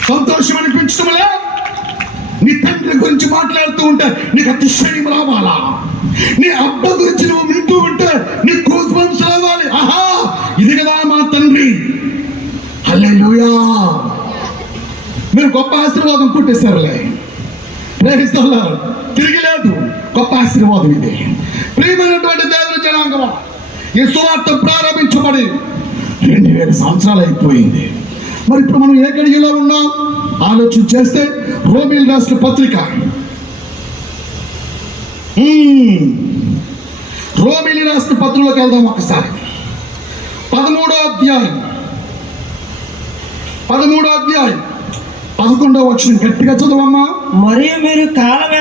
సంతోషం అనిపించడంలే? నీ తండ్రి గురించి మాట్లాడుతూ ఉంటే నీకు అతిశయం రావాలా? నీ అబ్బ గురించి నువ్వు వింటూ ఉంటే నీ గూస్ బంప్స్ రావాలి. ఆహా, ఇది కదా మా తండ్రి. హల్లెలూయా. మీరు గొప్ప ఆశీర్వాదం పుట్టేశారులే. ప్రేమిస్తున్నారు, తిరిగి లేదు. గొప్ప ఆశీర్వాదం ఇది. ప్రియమైనటువంటి దేవుని జనాంగమా, ఈ సువార్త ప్రారంభించబడి 2000 సంవత్సరాలు అయిపోయింది. మరి ఇప్పుడు మనం ఏ గడియలో ఉన్నాం ఆలోచన చేస్తే, రోమీయులు రాసిన పత్రిక, రోమీయులు రాసిన పత్రికలోకి వెళ్దాం ఒకసారి. 13వ అధ్యాయం 11వ వచనం గట్టిగా చదవమ్మా. మరియు మీరు కాలం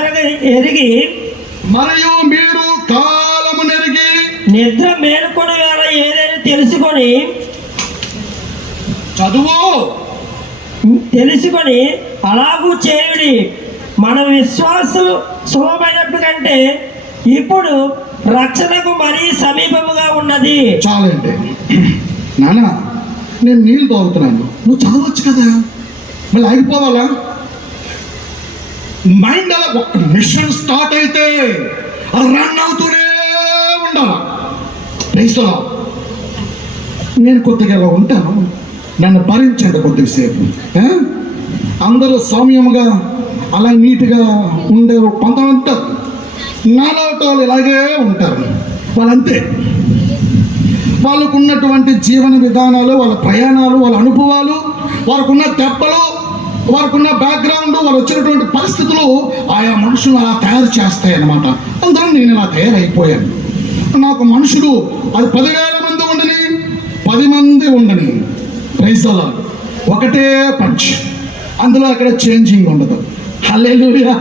ఎరిగి నిద్ర మేలుకొని వేళ ఏదైనా తెలుసుకొని అలాగూ చేయుడి. మన విశ్వాసం సులభమైనట్టు కంటే ఇప్పుడు రక్షణకు మరీ సమీపముగా ఉన్నది. చాలండి నాన్న, నేను నీళ్ళు తాగుతున్నాను, నువ్వు చదవచ్చు కదా, మళ్ళీ ఆగిపోవాలా? మైండ్ అలా ఒక మిషన్ స్టార్ట్ అయితే అది రన్ అవుతూనే ఉండాలి. ప్రైజ్లో నేను కొద్దిగా ఇలా ఉంటాను, నన్ను భరించండి కొద్దిసేపు. అందరూ సౌమ్యముగా అలా నీట్గా ఉండే కొంతమంది ఉంటారు, నాలాంటి వాళ్ళు ఇలాగే ఉంటారు. వాళ్ళంతే. వాళ్ళకు ఉన్నటువంటి జీవన విధానాలు, వాళ్ళ ప్రయాణాలు, వాళ్ళ అనుభవాలు, వారికున్న దెబ్బలు, వారికున్న బ్యాక్గ్రౌండ్, వాళ్ళు వచ్చినటువంటి పరిస్థితులు ఆయా మనుషులు అలా తయారు చేస్తాయి అన్నమాట. అందులో నేను ఇలా తయారైపోయాను. నాకు మనుషులు అది 10,000 మంది ఉండని, 10 మంది ఉండని, ప్రైజ్లా ఒకటే పంచ్. అందులో అక్కడ చేంజింగ్ ఉండదు. హల్లెలూయా.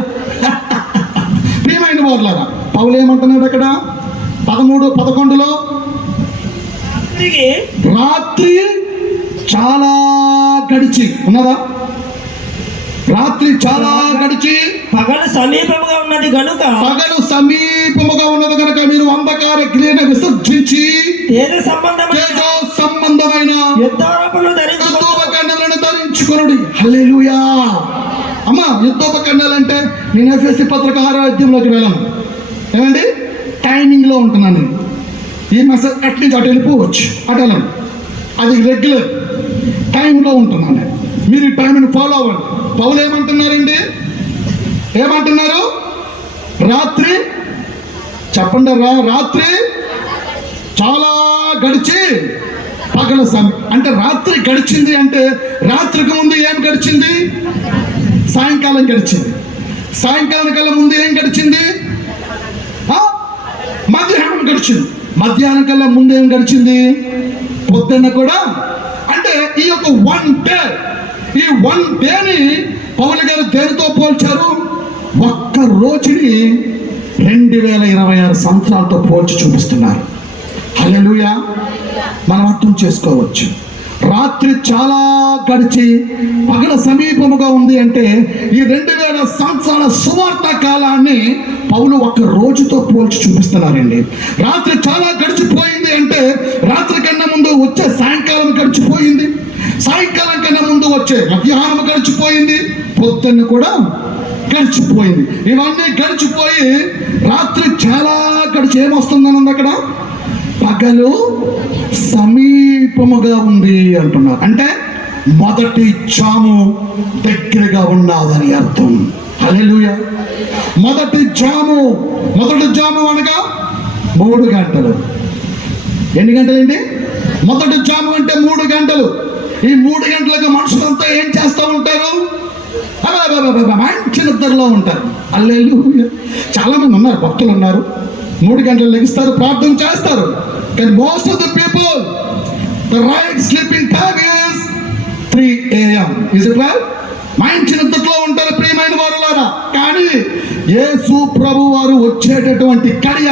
ప్రియమైన వారులారా, పౌలు ఏమంటున్నాడు అక్కడ 13:11లో, రాత్రి చాలా గడిచి ఉన్నదా? రాత్రి చాలా గడిచి పగలు సమీపముగా ఉన్నది కనుక మీరు అంధకార క్రియను విసర్జించి తేజ సంబంధమైన యుద్ధోపకరణాలను ధరించుకొనుడి. హల్లెలూయా. అమ్మా, యుద్ధోపకరణాలు అంటే నేను ఎఫెసీ పత్రిక 6వ అధ్యాయంలోకి వెళ్ళను. ఏమండి? టైమింగ్లో ఉంటున్నాను. ఈ మెసేజ్ అట్నుంచి అటు వెళ్ళిపోవచ్చు, అటు వెళ్ళను. అది రెగ్యులర్ టైంలో ఉంటున్నాను. మీరు ఈ టైంని ఫాలో అవ్వండి. పౌలు ఏమంటున్నారండి? ఏమంటున్నారు? రాత్రి చెప్పండి రాత్రి చాలా గడిచి పగల సమయం. అంటే రాత్రి గడిచింది అంటే రాత్రికి ముందు ఏం గడిచింది? సాయంకాలం గడిచింది. సాయంకాలం కల్లా ముందు ఏం గడిచింది? మధ్యాహ్నం గడిచింది. మధ్యాహ్నం కల్లా ముందు ఏం గడిచింది? పొద్దున్న కూడా. అంటే ఈ యొక్క ఈ వన్ డేని పౌలు గారు దేనితో పోల్చారు? ఒక్క రోజుని 2026 సంవత్సరాలతో పోల్చి చూపిస్తున్నారు. హల్లెలూయా. మనం అర్థం చేసుకోవచ్చు. రాత్రి చాలా గడిచి పగల సమీపముగా ఉంది అంటే ఈ 2000 సంవత్సరాల సువార్త కాలాన్ని పౌలు ఒక్క రోజుతో పోల్చి చూపిస్తున్నారండి. రాత్రి చాలా గడిచిపోయింది అంటే రాత్రి కన్నా ముందు వచ్చే సాయంకాలం గడిచిపోయింది, సాయంకాలం కన్నా ముందు వచ్చే మధ్యాహ్నం గడిచిపోయింది, పొద్దున్న కూడా గడిచిపోయింది. ఇవన్నీ గడిచిపోయి రాత్రి చాలా గడిచి ఏమొస్తుందని అక్కడ? పగలు సమీపముగా ఉంది అంటున్నారు. అంటే మొదటి జాము దగ్గరగా ఉన్నదని అర్థం. హల్లెలూయా. మొదటి జాము అనగా 3 గంటలు. ఎన్ని గంటలండి? మొదటి జాము అంటే 3 గంటలు. ఈ 3 గంటలకు మనుషులంతా ఏం చేస్తూ ఉంటారు? మంచి నిద్రలో ఉంటారు. హల్లెలూయా. చాలా మంది ఉన్నారు, భక్తులు ఉన్నారు, 3 గంటలు లెగిస్తారు, ప్రార్థన చేస్తారు. కానీ most of the people the right sleeping time is 3 AM. Is it right? మంచి నిద్రలో ఉంటారు ప్రియమైన వారులారా. కానీ యేసు ప్రభు వారు వచ్చేటటువంటి గడియ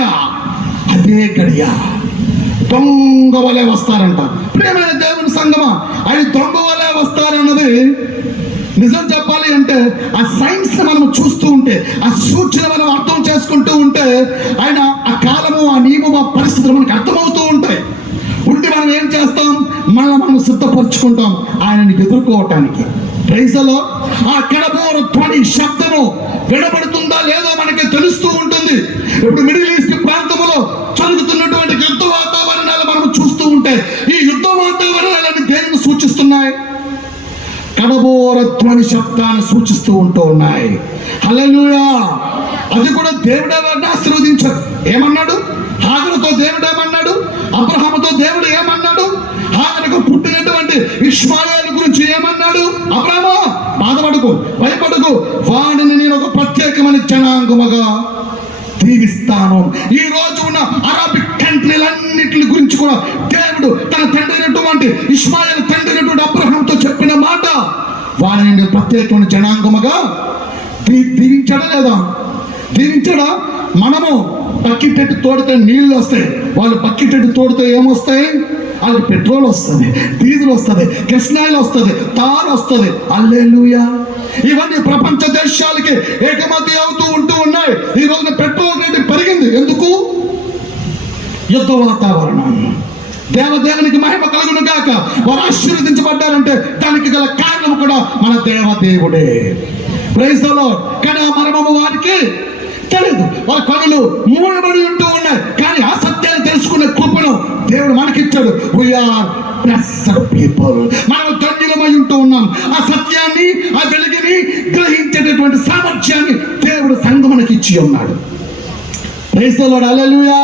అదే గడియ దొంగ వలె వస్తారంట. ప్రియమైన దేవుని సంగమా, ఆయన దొంగ వలె వస్తారన్నది నిజం చెప్పాలి అంటే ఆ సైన్స్ మనం చూస్తూ ఉంటే, ఆ సూచన మనం అర్థం చేసుకుంటూ ఉంటే ఆయన ఆ కాలము, ఆ నియమం, ఆ పరిస్థితులు మనకు అర్థమవుతూ ఉంటాయి. ఉండి మనం ఏం చేస్తాం? మనం సిద్ధపరచుకుంటాం ఆయనని ఎదుర్కోవటానికి. ప్రైజ్లో ఆ కడబోర ధ్వని శబ్దము వినబడుతుందా లేదో మనకి తెలుస్తూ ఉంటుంది. ఇప్పుడు మిడిల్ ఈస్ట్ ప్రాంతంలో జరుగుతున్నటువంటి యుద్ధ వాతావరణాలు మనం చూస్తూ ఉంటే ఈ యుద్ధ వాతావరణాలను దేనిని సూచిస్తున్నాయి? కడబోర ధ్వని శబ్దాన్ని సూచిస్తూ ఉంటూ ఉన్నాయి. హల్లెలూయా. అది కూడా దేవుడే వారిని ఆశీర్వదించాడు. ఏమన్నాడు? హాగరుతో దేవుడు ఏమన్నాడు? అబ్రహాముతో దేవుడు ఏమన్నాడు? హాగరుకు పుట్టినటువంటి ఇష్మాయేలు గురించి ఏమన్నాడు? అబ్రహామా, బాధపడకు, భయపడకు, వాడిని నేను ఒక ప్రత్యేకమైన జనాంగముగా దీవిస్తాను. ఈ రోజు ఉన్న అరబిక్ కంట్రీలన్నిటి గురించి కూడా దేవుడు తన తండ్రి అయినటువంటి ఇష్మాయేలు తండ్రి అయినటువంటి అబ్రహాంతో చెప్పిన మాట, వారిని నేను ప్రత్యేకమైన జనాంగముగా దీవించాడా లేదా? దీవించాడా? మనము బకెట్ తోడితే నీళ్ళు వస్తాయి, వాళ్ళు బకెట్ తోడితే ఏమొస్తాయి? వాళ్ళకి పెట్రోల్ వస్తుంది, డీజిల్ వస్తుంది, కిరసనాయిల్ వస్తుంది, తారు వస్తుంది. హల్లెలూయా. ఇవన్నీ ప్రపంచ దేశాలకి ఏకమతి అవుతూ ఉంటూ ఉన్నాయి. ఈ రోజున పెట్రోల్ రేటు పెరిగింది. ఎందుకు? యుద్ధ వాతావరణం. దేవదేవునికి మహిమ కలుగును గాక. వారు ఆశీర్వదించబడ్డారంటే దానికి గల కారణం కూడా మన దేవదేవుడే. Praise the lord. కానీ ఆ మర్మము వారికి తెలియదు. వాళ్ళ కనులు మూడబడి ఉంటూ ఉన్నాయి. కానీ ఆ సత్యాన్ని తెలుసుకునే కృపను దేవుడు మనకిచ్చాడు. We are blessed people. మనం ధన్యులమై ఉంటూ ఉన్నాం. ఆ సత్యాన్ని, ఆ వెలుగుని గ్రహించేటటువంటి సామర్థ్యాన్ని దేవుడు సంఘం మనకి ఇచ్చి ఉన్నాడు. Praise the Lord. హల్లెలూయా.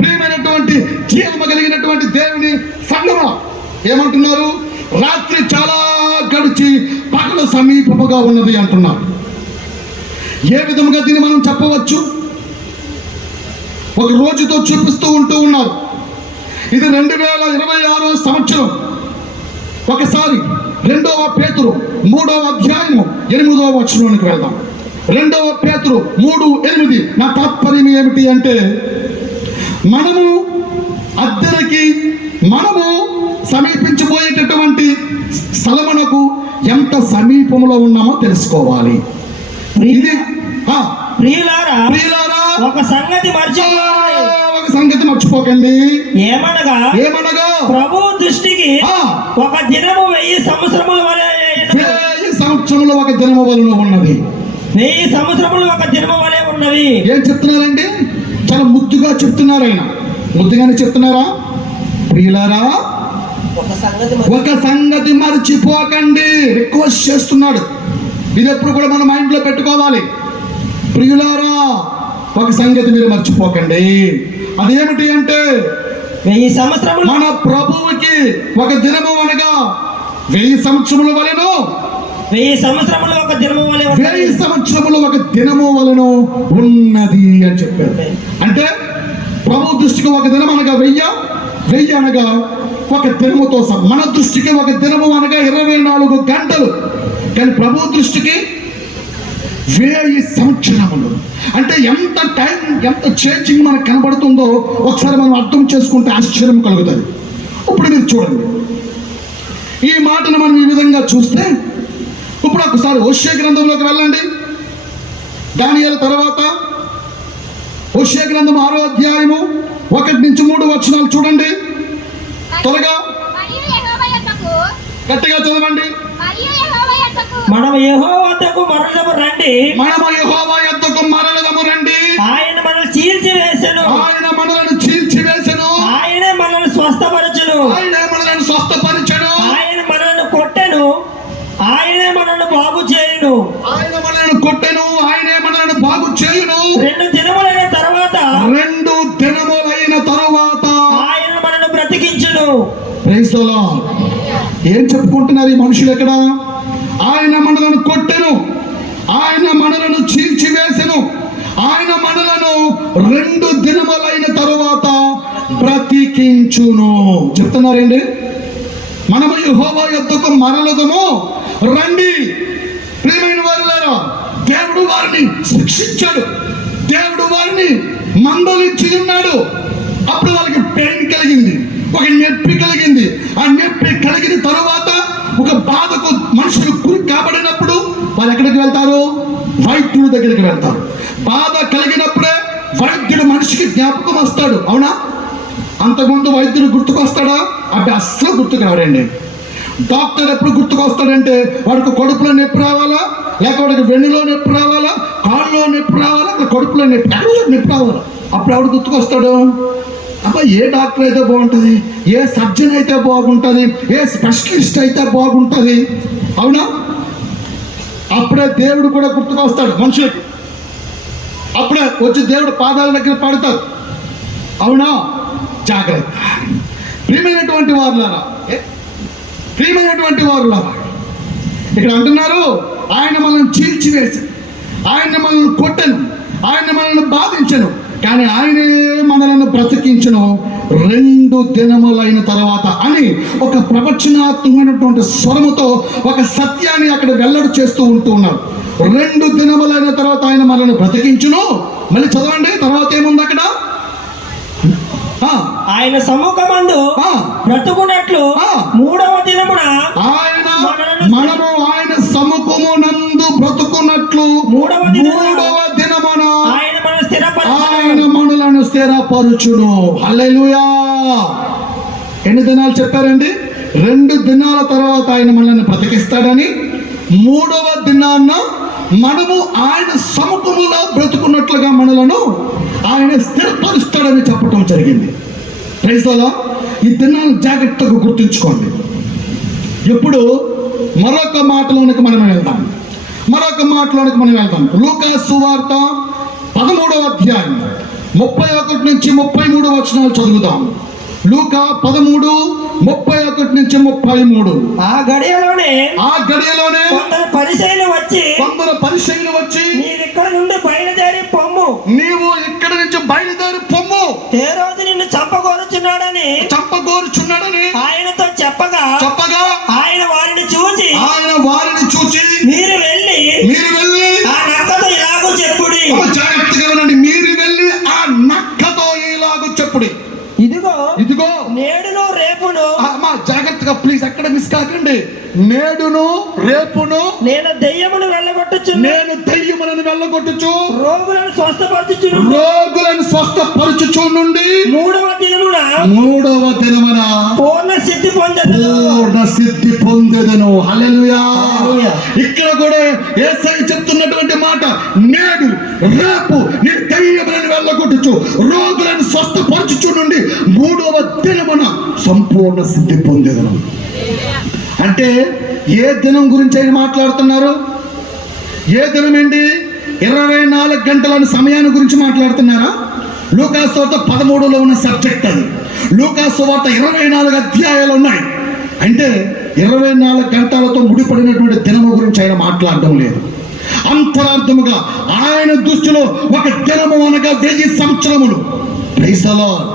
ప్రియమైనటువంటి జీవము కలిగినటువంటి దేవుని సంఘమా, ఏమంటున్నారు? రాత్రి చాలా గడిచి పగలు సమీపముగా ఉన్నది అంటున్నారు. ఏ విధముగా దీన్ని మనం చెప్పవచ్చు? ఒక రోజుతో చూపిస్తూ ఉంటూ ఉన్నారు. ఇది 2026 సంవత్సరం. ఒకసారి 2వ పేతురు 3వ అధ్యాయము 8వ వచనానికి వెళ్దాం. 2వ పేతురు 3:8. నా తాత్పర్యం ఏమిటి అంటే, మనము అద్దెకి మనము సమీపించబోయేటటువంటి స్థలమునకు ఎంత సమీపంలో ఉన్నామో తెలుసుకోవాలి. ఇది ప్రియులారా, ఒక సంగతి మర్చిపోకండి. ఏమనగా ప్రభు దృష్టికి ఒక దినము 1000 సంవత్సరముల వలె 1000 సంవత్సరములు ఒక దినము వలె ఉన్నది. 1000 సంవత్సరములు ఒక దినము వలె ఉన్నది. ఏం చెప్తున్నారండి? చాలా ముద్దుగా చెప్తున్నారు ఆయన. ముద్దుగానే చెప్తున్నారా? ప్రియులారా, ఒక సంగతి మర్చిపోకండి, రిక్వెస్ట్ చేస్తున్నాడు. ఇది ఎప్పుడు కూడా మన మైండ్లో పెట్టుకోవాలి. ప్రియులారా, ఒక సంగతి మీరు మర్చిపోకండి. అదేమిటి అంటే 1000 సంవత్సరములు మన ప్రభువుకి ఒక దినము అనగా 1000 సంవత్సరముల వలెను, 1000 సంవత్సరములు ఒక దినము వలె 1000 సంవత్సరములు ఒక దినము వలెను ఉన్నది అని చెప్పారు. అంటే ప్రభు దృష్టికి ఒక దినం అనగా 1000 అనగా ఒక దినముతో మన దృష్టికి ఒక దినము అనగా 24 గంటలు. కానీ ప్రభు దృష్టికి 1000 సంవత్సరములు. అంటే ఎంత టైం, ఎంత చేంజింగ్ మనకు కనబడుతుందో ఒకసారి మనం అర్థం చేసుకుంటే ఆశ్చర్యం కలుగుతుంది. ఇప్పుడు మీరు చూడండి, ఈ మాటను మనం ఈ విధంగా చూస్తే, ఇప్పుడు ఒకసారి హోషేయ గ్రంథంలోకి వెళ్ళండి. దానియేలు తర్వాత హోషేయ గ్రంథం 6వ అధ్యాయము 1 నుంచి 3 వచనాలు చూడండి. త్వరగా గట్టిగా చదవండి. మనం యెహోవా వద్దకు మరలము రండి, మనము యెహోవా యొద్దకు మరలదము రండి. ఆయన మనల్ని చీల్చివేసెను, ఆయన మనలను చీల్చివేసెను, ఆయన మనల్ని స్వస్థపరచును, ఆయన మనలను స్వస్థపరిచెను, ఆయన మనల్ని కొట్టెను, ఆయనే మనల్ని బాగు చేయును. ఆయన మనలను కొట్టెను, ఆయనే మనలను బాగు చేయును. 2 దినములైన తర్వాత 2 దినములైన తరువాత ఆయన మనల్ని బ్రతికించును. Praise the lord. ఏం చెప్పుకుంటున్నారు ఈ మనుషులు ఎక్కడ? ఆయన మనలను కొట్టెను, ఆయన మనలను చీల్చివేసెను, ఆయన మనలను 2 దినములైన తరువాత బ్రతికించును చెప్తున్నారండి. మనము యెహోవా యొద్దకు మరలదము రండి. ప్రియమైన వారులారా, దేవుడు వారిని శిక్షించాడు, దేవుడు వారిని మందలించి ఉన్నాడు. అప్పుడు వాళ్ళకి పెయిన్ కలిగింది, ఒక నొప్పి కలిగింది. ఆ నొప్పి కలిగిన తరువాత ఒక బాధకు మనుషులు గురి కాబడినప్పుడు వాళ్ళు ఎక్కడికి వెళ్తారు? వైద్యుడి దగ్గరికి వెళ్తారు. బాధ కలిగినప్పుడే వైద్యుడు మనిషికి జ్ఞాపకం వస్తాడు, అవునా? అంతకుముందు వైద్యుడు గుర్తుకొస్తాడా? అవి అస్సలు గుర్తుకు రావడండి. డాక్టర్ ఎప్పుడు గుర్తుకొస్తాడంటే వాడికి కడుపులో నొప్పి రావాలా, లేక వాడికి వెన్నులో నొప్పి రావాలా, కాళ్ళలో నొప్పి రావాలా, కడుపులో నొప్పి, ఎక్కడో నొప్పి రావాలా. అప్పుడు ఎవడు గుర్తుకొస్తాడు? అబ్బా, ఏ డాక్టర్ అయితే బాగుంటుంది, ఏ సర్జన్ అయితే బాగుంటుంది, ఏ స్పెషలిస్ట్ అయితే బాగుంటుంది, అవునా? అప్పుడే దేవుడు కూడా గుర్తుకొస్తాడు మనుషులకి. అప్పుడే వచ్చి దేవుడు పాదాల దగ్గర పడతారు, అవునా? జాగ్రత్త. ప్రియమైనటువంటి వారులారా, ఇక్కడ అంటున్నారు, ఆయన మనల్ని చీల్చివేశాడు, ఆయన మనల్ని కొట్టెను, ఆయన మనల్ని బాధించను, కానీ ఆయనే మనలను బ్రతికించను 2 దినములైన తర్వాత అని ఒక ప్రవచనాత్మకమైనటువంటి స్వరముతో ఒక సత్యాన్ని అక్కడ వెల్లడి చేస్తూ ఉన్నారు. 2 దినములైన తర్వాత ఆయన మనల్ని బ్రతికించును. మళ్ళీ చదవండి, తర్వాత ఏముంది అక్కడ? ఆయన సముఖమందు బ్రతుకున్నట్లు 3వ దినమున మనము ఆయన సముఖమునందు బ్రతుకున్నట్లు 3వ దినమున ఆయన మనలను స్థిరపరచును. హల్లెలూయా. ఎన్ని దినాలు చెప్పారండి? 2 దినాల తర్వాత ఆయన మనల్ని బ్రతికిస్తాడని, 3వ దినాన్న మనము ఆయన సముఖములో బ్రతుకున్నట్లుగా మనలను ఆయన స్థిరపరుస్తాడని చెప్పటం జరిగింది. Praise the Lord. ఈ దినాన్ని జాగ్రత్తగా గుర్తుంచుకోండి. ఇప్పుడు మరొక మాటలోనికి మనం వెళ్దాం. లూకా సువార్త 13వ అధ్యాయం 31 నుంచి 33 వచనాలు చదువుదాం. లూకా 13:31 నుంచి 33. ఆ గడియలోనే కొందరు పరిసయ్యులు వచ్చి నీవు ఇక్కడ నుంచి బయలుదేరి పొమ్ము, హేరోదు నిన్ను చంపగోరుచున్నాడని ఆయనతో చెప్పగా ఆయన వారిని చూచి మీరు వెళ్ళి ఆ నక్కతో ఇలాగూ చెప్పుడి. జాగ్రత్తగా ఉండండి. మీరు వెళ్ళి ఆ నక్కతో ఇలాగూ చెప్పుడి. ఇదిగో నేడును రేపును, జాగ్రత్తగా ప్లీజ్ ఎక్కడ మిస్ కాకండి. నేడును రేపును నేను దెయ్యమును వెళ్ళగొట్టుచు రోగులను స్వస్థపరచుచు నుండి 3వ దినమున పూర్ణ సిద్ధి పొందెదను. హల్లెలూయా. ఇక్కడ కూడా యేసయ్య చెప్తున్నటువంటి మాట, నేడు రేపు నేను దెయ్యములను వెళ్ళగొట్టుచు రోగులను స్వస్థపరచుచు నుండి 3వ దినమున సంపూర్ణ సిద్ధి పొందేదను. అంటే ఏ దినం గురించి ఆయన మాట్లాడుతున్నారు? ఏ దినం ఏంటి? 24 గంటల సమయాన్ని గురించి మాట్లాడుతున్నారా? లూకాసు వార్త 13లో ఉన్న సబ్జెక్ట్ అది. లూకాసు వార్త 24 అధ్యాయాలు ఉన్నాయి. అంటే 24 గంటలతో ముడిపడినటువంటి దినము గురించి ఆయన మాట్లాడడం లేదు. అంతరార్థముగా ఆయన దృష్టిలో ఒక దినము అనగా 1000 సంవత్సరములు. Praise the Lord.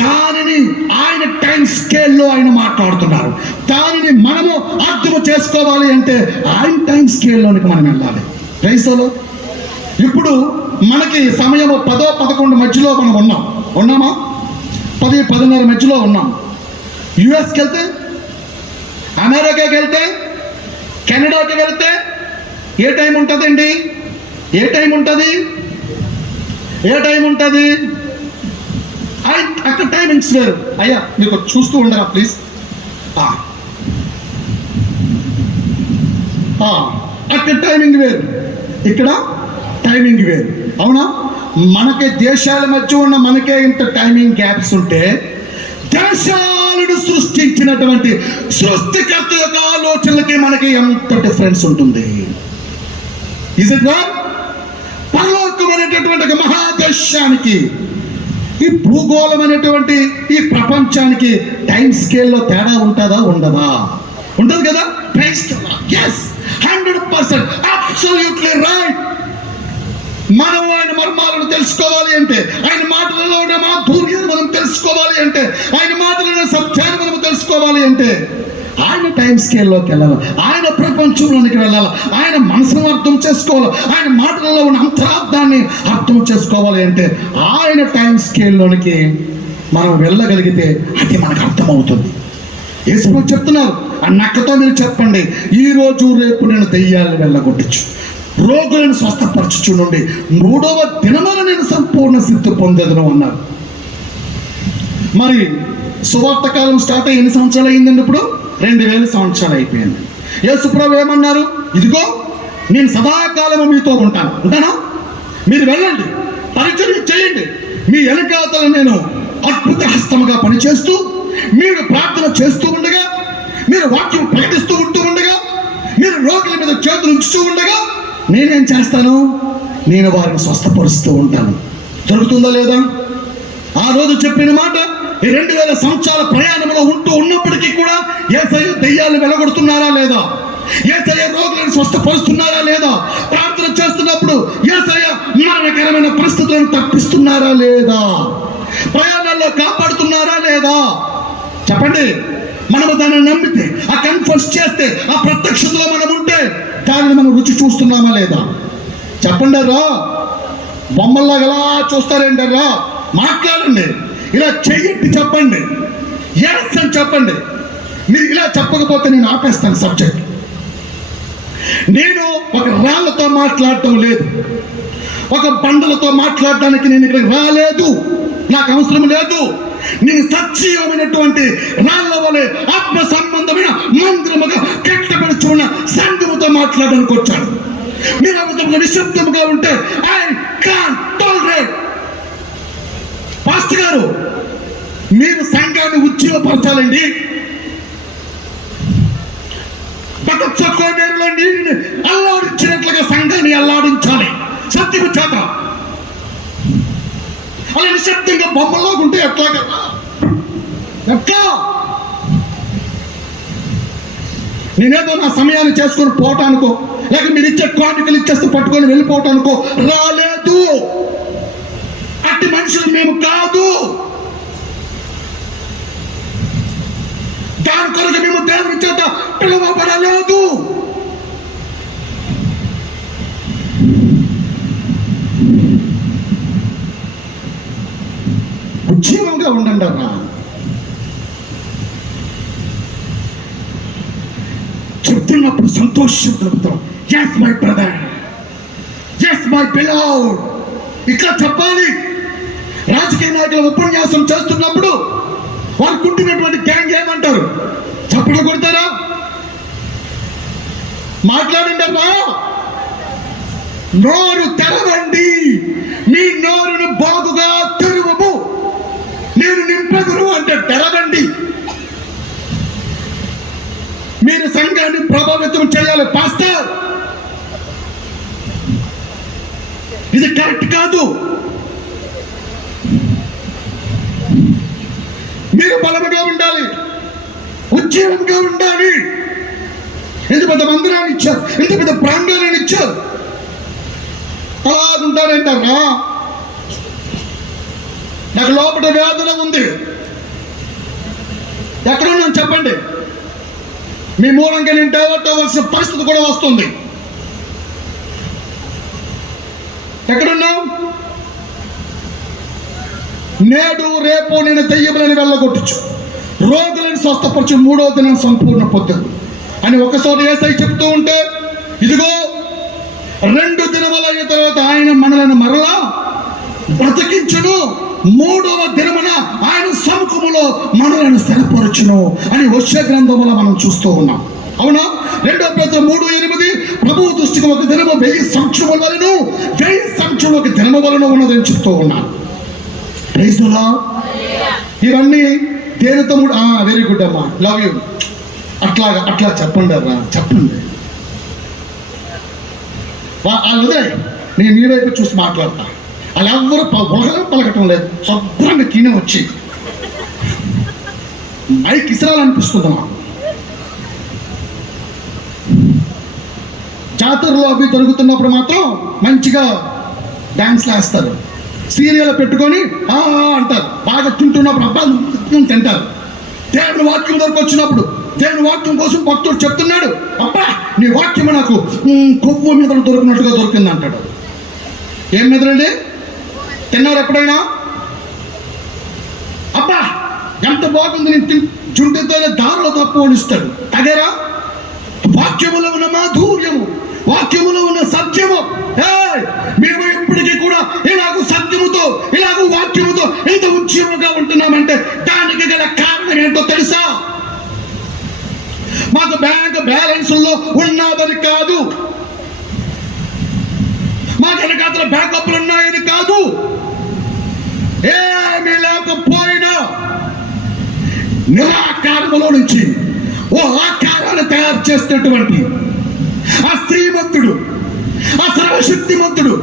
దానిని ఆయన టైం స్కేల్లో ఆయన మాట్లాడుతున్నారు. దానిని మనము అర్థము చేసుకోవాలి అంటే ఆయన టైం స్కేల్లోనికి మనం వెళ్ళాలి. Praise the Lord. ఇప్పుడు మనకి సమయం 10-11 మధ్యలో మనం ఉన్నామా? 10-10:30 మధ్యలో ఉన్నాం. యుఎస్కి వెళ్తే, అమెరికాకి వెళ్తే, కెనడాకి వెళ్తే ఏ టైం ఉంటుందండి? ఏ టైం ఉంటుంది? అక్కడ టైమింగ్స్ వేరు. అయ్యా మీకు చూస్తూ ఉండరా ప్లీజ్. అక్కడ టైమింగ్ వేరు, ఇక్కడ టైమింగ్ వేరు. అవునా? మనకే దేశాల మధ్య ఉన్న మనకే ఇంత టైమింగ్ గ్యాప్స్ ఉంటే దేశాలను సృష్టించినటువంటి సృష్టికర్త యొక్క ఆలోచనలకి మనకి ఎంత డిఫరెన్స్ ఉంటుంది. Is it right? పరలోకం అనేటటువంటి ఒక మహాదేశానికి, ఈ భూగోళం అనేటువంటి ఈ ప్రపంచానికి టైం స్కేల్లో తేడా ఉంటుందా? ఉండదు కదా? 100% అబ్సల్యూట్లీ రైట్. మనం ఆయన మర్మాలను తెలుసుకోవాలి అంటే, ఆయన మాటలలో ఉన్న మాధుర్యాన్ని మనం తెలుసుకోవాలి అంటే, ఆయన మాటలలో సత్యాన్ని మనం తెలుసుకోవాలి అంటే ఆయన టైం స్కేల్లోకి వెళ్ళాలి. ఆయన ప్రపంచంలోనికి వెళ్ళాలి. ఆయన మనసును అర్థం చేసుకోవాలి. ఆయన మాటలలో ఉన్న అంతరార్థాన్ని అర్థం చేసుకోవాలి అంటే ఆయన టైం స్కేల్లోనికి మనం వెళ్ళగలిగితే అది మనకు అర్థమవుతుంది. యేసు చెప్తున్నారు, ఆ నక్కతో మీరు చెప్పండి, ఈరోజు రేపు నేను దెయ్యాలను వెళ్ళగొట్టచ్చు, రోగులను స్వస్థపరచుచు నుండి 3వ దినమున నేను సంపూర్ణ సిద్ధి పొందేదను అన్నారు. మరి సువార్త కాలం స్టార్ట్ అయ్యి ఎన్ని సంవత్సరాలు అయిందండి? ఇప్పుడు 2000 సంవత్సరాలు అయిపోయింది. యేసు ప్రభువు ఏమన్నారు? ఇదిగో నేను సదాకాలము మీతో ఉంటానా? మీరు వెళ్ళండి, పరిచర్య చేయండి. మీ వెనకాతల నేను అద్భుత హస్తముగా పనిచేస్తూ, మీరు ప్రార్థన చేస్తూ ఉండగా, మీరు వాక్యం ప్రకటిస్తూ ఉండగా, మీరు రోగుల మీద చేతులు ఉంచుతూ ఉండగా నేనేం చేస్తాను? నేను వారిని స్వస్థపరుస్తూ ఉంటాను. జరుగుతుందా లేదా? ఆ రోజు చెప్పిన మాట ఈ 2000 సంవత్సరాల ప్రయాణంలో ఉన్నప్పటికీ కూడా యేసయ్య దెయ్యాలు వెలగొడుతున్నారా లేదా? యేసయ్య రోగులను స్వస్థపరుస్తున్నారా లేదా? ప్రార్థన చేస్తున్నప్పుడు యేసయ్య మరణకరమైన పరిస్థితులను తప్పిస్తున్నారా లేదా? ప్రయాణాల్లో కాపాడుతున్నారా లేదా? చెప్పండి. మనము దాన్ని నమ్మితే, ఆ కన్ఫర్స్ చేస్తే, ఆ ప్రత్యక్షతలో మనం ఉంటే దానిని మనం రుచి చూస్తున్నామా లేదా? చెప్పండి రా. బొమ్మల్లాగా ఎలా చూస్తారేంటి రా? మాట్లాడండి. ఇలా చెయ్యి చెప్పండి, ఎస్ అని చెప్పండి. మీరు ఇలా చెప్పకపోతే నేను ఆపేస్తాను సబ్జెక్ట్. నేను ఒక రాళ్లతో మాట్లాడటం లేదు, ఒక బండలతో మాట్లాడడానికి నేను ఇక్కడికి రాలేదు. నాకు అవసరం లేదు. నేను సజీవమైనటువంటి రాళ్ల వలె ఆత్మ సంబంధమైన మందిరముగా కట్టబడి చూడ సంఘముతో మాట్లాడడానికి వచ్చాను. మీరు నిశ్శబ్దముగా ఉంటే ఐ కాంట్ టాలరేట్. పాస్టర్ గారు, మీరు సంఘాన్ని ఉజ్జీవపరచాలండి. బతచ్చకోనేరులో నీటిని అల్లాడించినట్లుగా సంఘాన్ని అల్లాడించాలి సత్యము చేత. అలా నిశ్శబ్దంగా బొమ్మల్లోకి ఉంటే ఎట్లా? నేనేదో నా సమయాన్ని చేసుకొని పోవటానికో, లేక మీరు ఇచ్చే కానుకలు ఇచ్చేస్తే పట్టుకొని వెళ్ళిపోవటానికో రాలేదు. అట్టి మనుషులు మేము కాదు. దాని కొరకు మేము దేవుని చేత పిలువబడలేదు. ఉజ్జీవంగా ఉండండి అన్న. చెప్తున్నప్పుడు సంతోషం కలుగుతాం. Yes my brother, yes my beloved. ఇట్లా చెప్పాలి. రాజకీయ నాయకుల ఉపన్యాసం చేస్తున్నప్పుడు వారు కుంటున్నటువంటి గ్యాంగ్ ఏమంటారు? చప్పట్లు కొడతారా? మాట్లాడండి అమ్మా. నోరు తెరవండి, మీ నోరును బాగుగా తెరువము, నేను నింపెదరు అంటే తెరవండి. మీరు సంఘాన్ని ప్రభావితం చేయాలి. పాస్టర్, ఇది కరెక్ట్ కాదు. మీరు బలముగా ఉండాలి, ఉజ్జీవంగా ఉండాలి. ఇంత పెద్ద మందిరాన్ని ఇచ్చారు, ఇంత పెద్ద ప్రాంగణాన్ని ఇచ్చారు, అలా ఉంటారంటారా? నాకు లోపల వేదన ఉంది. ఎక్కడున్నాను చెప్పండి. మీ మూలంగా నేను డైవర్ట్ అవ్వాల్సిన పరిస్థితి కూడా వస్తుంది. ఎక్కడున్నావు? నేడు రేపు నేను దెయ్యములను వెళ్ళగొట్టచ్చు, రోగులను స్వస్థపరచు, 3వ దినం సంపూర్ణ పొద్దు అని ఒకసారి యేసయ్య చెప్తూ ఉంటే, ఇదిగో 2 దినములు అయిన తర్వాత ఆయన మనలను మరలా బ్రతికించును, 3వ దినమున ఆయన సముఖములో మనలను స్థిరపరచును అని హోషేయ గ్రంథములో మనం చూస్తూ ఉన్నాం. అవునా? 2 పేతురు 3:8 ప్రభువు దృష్టికి ఒక దినము 1000 సంవత్సరముల వలెను, 1000 సంవత్సరములు ఒక దినము వలన ఉన్నదని చెప్తూ ఉన్నాను. Praise the Lord. ఇవన్నీ దేనితో వెరీ గుడ్ అమ్మా, లవ్ యూ, అట్లా చెప్పండి అమ్మా, చెప్పండి. వాళ్ళు వదిలే, నేను మీ వైపు చూసి మాట్లాడతా. వాళ్ళు ఎవ్వరు ఉలగలం పలకటం లేదు. శుభ్రంగా తిని వచ్చి మైక్ ఇసరాలనిపిస్తుంది నాకు. జాతరలో అవి జరుగుతున్నప్పుడు మాత్రం మంచిగా డ్యాన్స్లు వేస్తారు, సీరియల్ పెట్టుకొని అంటారు, బాగా తింటున్నప్పుడు అబ్బాయి తింటారు. దేవుని వాక్యం వరకు వచ్చినప్పుడు, దేవుని వాక్యం కోసం భక్తుడు చెప్తున్నాడు, అబ్బా నీ వాక్యం నాకు కొవ్వు మీద దొరికినట్టుగా దొరికింది అంటాడు. ఏం మెదలండి? తిన్నారు ఎప్పుడైనా? అబ్బా ఎంత బాగుంది, నేను జుంటితోనే దారిలో తప్పు అనిస్తాడు. తగరా? వాక్యములో ఉన్న మాధుర్యము, వాక్యములో ఉన్న సత్యము. మేము ఇప్పటికీ కూడా ఇలాగూ సత్యముతో, ఇలాగూ వాక్యముతో ఎంత ఉద్యమంగా ఉంటున్నామంటే దానికి గల కారణం ఏంటో తెలుసా? మాకు బ్యాంక్ బ్యాలెన్స్లో ఉన్నదని కాదు, మా వెనకాతల బ్యాకప్లు ఉన్నాయని కాదు, ఏమీ లేకపోయినా నిరాకారములో నుంచి ఓ ఆకారాన్ని తయారు చేసినటువంటి ఆ శ్రీమంతుడు, ఆ సర్వశక్తిమంతుడు,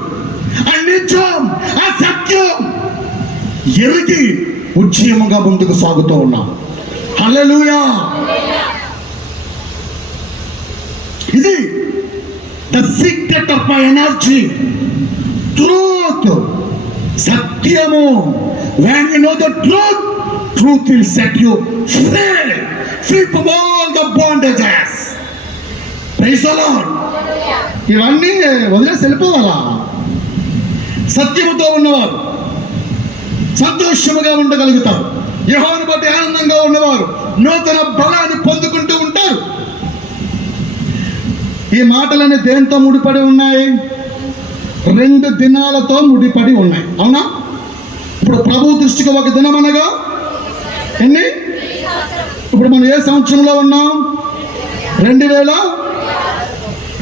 ఆ నిజం, ఆ సత్యం ఎరిగి ఉజ్జీవముగా ముందుకు సాగుతూ ఉన్నాం. హల్లెలూయా. ఇది the secret of my energy, truth, సత్యము. when you know the truth will set you free from all the bondages. Praise the Lord. ఇవన్నీ వదిలేసి వెళ్ళిపోవాలా? సత్యముతో ఉన్నవారు సంతోషముగా ఉండగలుగుతారు. యెహోవాను బట్టి ఆనందంగా ఉన్నవారు నూతన బలాన్ని పొందుకుంటూ ఉంటారు. ఈ మాటలన్నీ దేంతో ముడిపడి ఉన్నాయి? 2 దినాలతో ముడిపడి ఉన్నాయి. అవునా? ఇప్పుడు ప్రభు దృష్టికి ఒక దినం అనగా ఎన్ని? ఇప్పుడు మనం ఏ సంవత్సరంలో ఉన్నాం? 2000.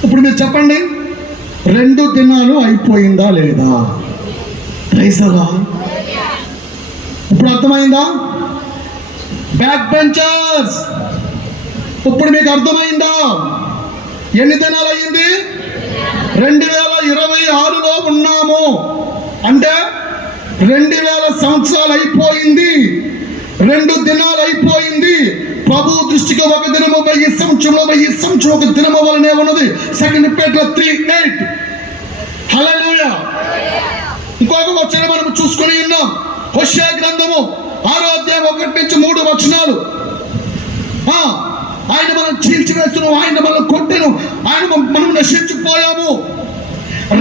ఇప్పుడు మీరు చెప్పండి, 2 దినాలు అయిపోయిందా లేదా? Praise the Lord. ఇప్పుడు అర్థమైందా? బ్యాక్ బెంచర్స్, ఇప్పుడు మీకు అర్థమైందా? ఎన్ని దినాలు అయ్యింది? 2026లో ఉన్నాము అంటే 2000 సంవత్సరాలు అయిపోయింది, 2 దినాలు అయిపోయింది. ప్రభు దృష్టికి ఒక దినము 1000 సంవత్సరంలో 1000 సంవత్సరం ఒక దినము వలనే ఉన్నది. 2 Peter 3:8. హల్లెలూయా. ఇంకొక వచనం మనం చూసుకుని ఉన్నాం, హోషేయ గ్రంథము 6వ అధ్యాయం 1-3 ఆయన మనం చీల్చివేస్తును, ఆయన మనం కొట్టెను, ఆయన మనం నశించిపోయాము.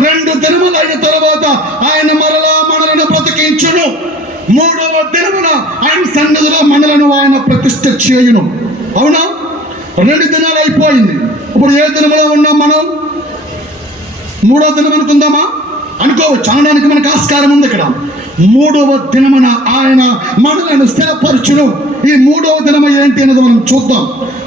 2 దినములు అయిన తర్వాత ఆయన మరలా మనలను బ్రతికించును. 3వ దినమున ఆయన సన్నిధిలో మనలను ఆయన ప్రతిష్ఠ చేయును. అవునా? 2 దినాలు అయిపోయింది. ఇప్పుడు ఏ దినములో ఉన్నాం మనం? 3వ దినం అనుకుందామా? అనుకోవచ్చు, అనడానికి మనకు ఆస్కారం ఉంది. ఇక్కడ 3వ దినమున ఆయన మనలను స్థిరపరచును. ఈ 3వ దినము ఏంటి అనేది మనం చూద్దాం.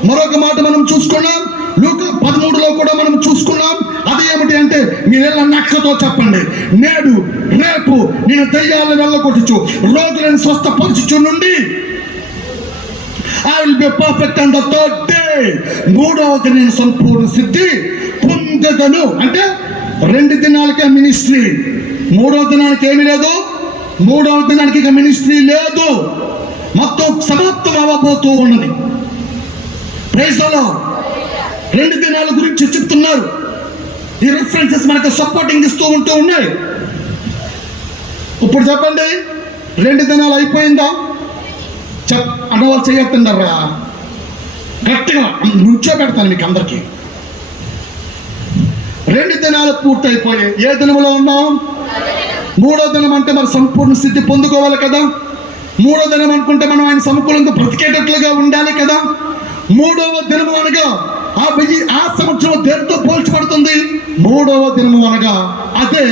మరొక మాట మనం చూసుకున్నాం, లూకా 13లో కూడా మనం చూసుకున్నాం. అది ఏమిటి అంటే మీరెళ్ళ నక్కతో చెప్పండి, నేడు రేపు నేను దయ్యాలను వెళ్ళగొట్టుచు రోగులను స్వస్థపరచుచు నుండి I will be perfect on the third day. మూడవది నేను సంపూర్ణ సిద్ధి పొందెదను. అంటే 2 దినాలకే మినిస్ట్రీ, 3వ దినానికి ఏమీ లేదు, 3వ దినానికి ఇక మినిస్ట్రీ లేదు, మొత్తం సమాప్తం అవ్వబోతూ ఉన్నది. Praise the lord. 2 దినాల గురించి చెప్తున్నారు. ఈ రిఫరెన్సెస్ మనకు సపోర్టింగ్ ఇస్తూ ఉంటూ ఉన్నాయి. ఇప్పుడు చెప్పండి, 2 దినాలు అయిపోయిందా? అన్నవాళ్ళు చేయొద్దండరా, గట్టిగా నుంచో పెడతాను మీకు అందరికీ. 2 దినాలు పూర్తి అయిపోయాయి. ఏ దినములో ఉన్నాం? 3వ దినం. అంటే మరి సంపూర్ణ స్థితి పొందుకోవాలి కదా. 3వ దినం అనుకుంటే మనం ఆయన సమకూలంతో బ్రతికేటట్లుగా ఉండాలి కదా. 3వ దినము అనగా ఆ సంవత్సరం దేనితో పోల్చబడుతుంది? 3వ దినము అనగా అదే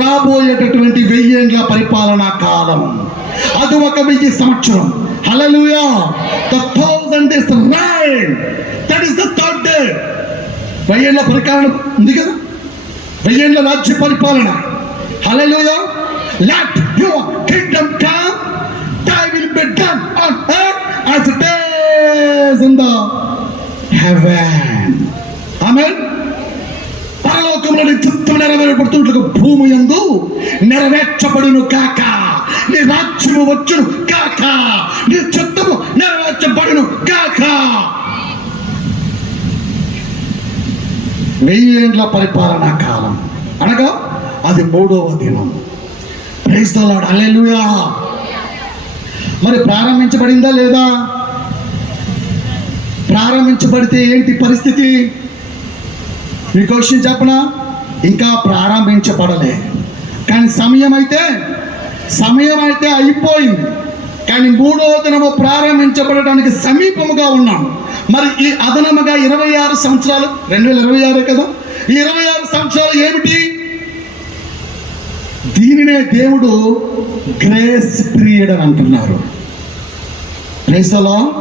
రాబోయేటటువంటి 1000 ఏండ్ల పరిపాలనా కాలం. అది 1000 సంవత్సరం. హల్లెలూయా. The 1000 days reign. That is the third day. 1000 ఏండ్ల పరిపాలన ఉంది కదా, 1000 ఏండ్ల రాజ్య పరిపాలన. హల్లెలూయా. Let your kingdom come, thy will be done on earth as it is in the heaven. Amen. పరలోకంలో నీ చిత్తం నెరవేరబడుతున్నట్లుగా భూమి యందు నెరవేర్చబడును కాక, నీ రాజ్యము వచ్చును కాక, నీ చిత్తము నెరవేర్చబడును కాక. 1000 ఏండ్ల పరిపాలనా కాలం అనగా అది 3వ దినం. Praise the Lord. హల్లెలూయా. మరి ప్రారంభించబడిందా లేదా? ప్రారంభించబడితే ఏంటి పరిస్థితి? మీకు విషయం చెప్పనా, ఇంకా ప్రారంభించబడలే, కానీ సమయం అయితే అయిపోయింది. కానీ 3వ దినము ప్రారంభించబడడానికి సమీపముగా ఉన్నాం. మరి ఈ అదనముగా 26 సంవత్సరాలు, 2026 కదా, ఈ 26 సంవత్సరాలు ఏమిటి? దీనినే దేవుడు గ్రేస్ పీరియడ్ అని అంటున్నారు. Praise the Lord.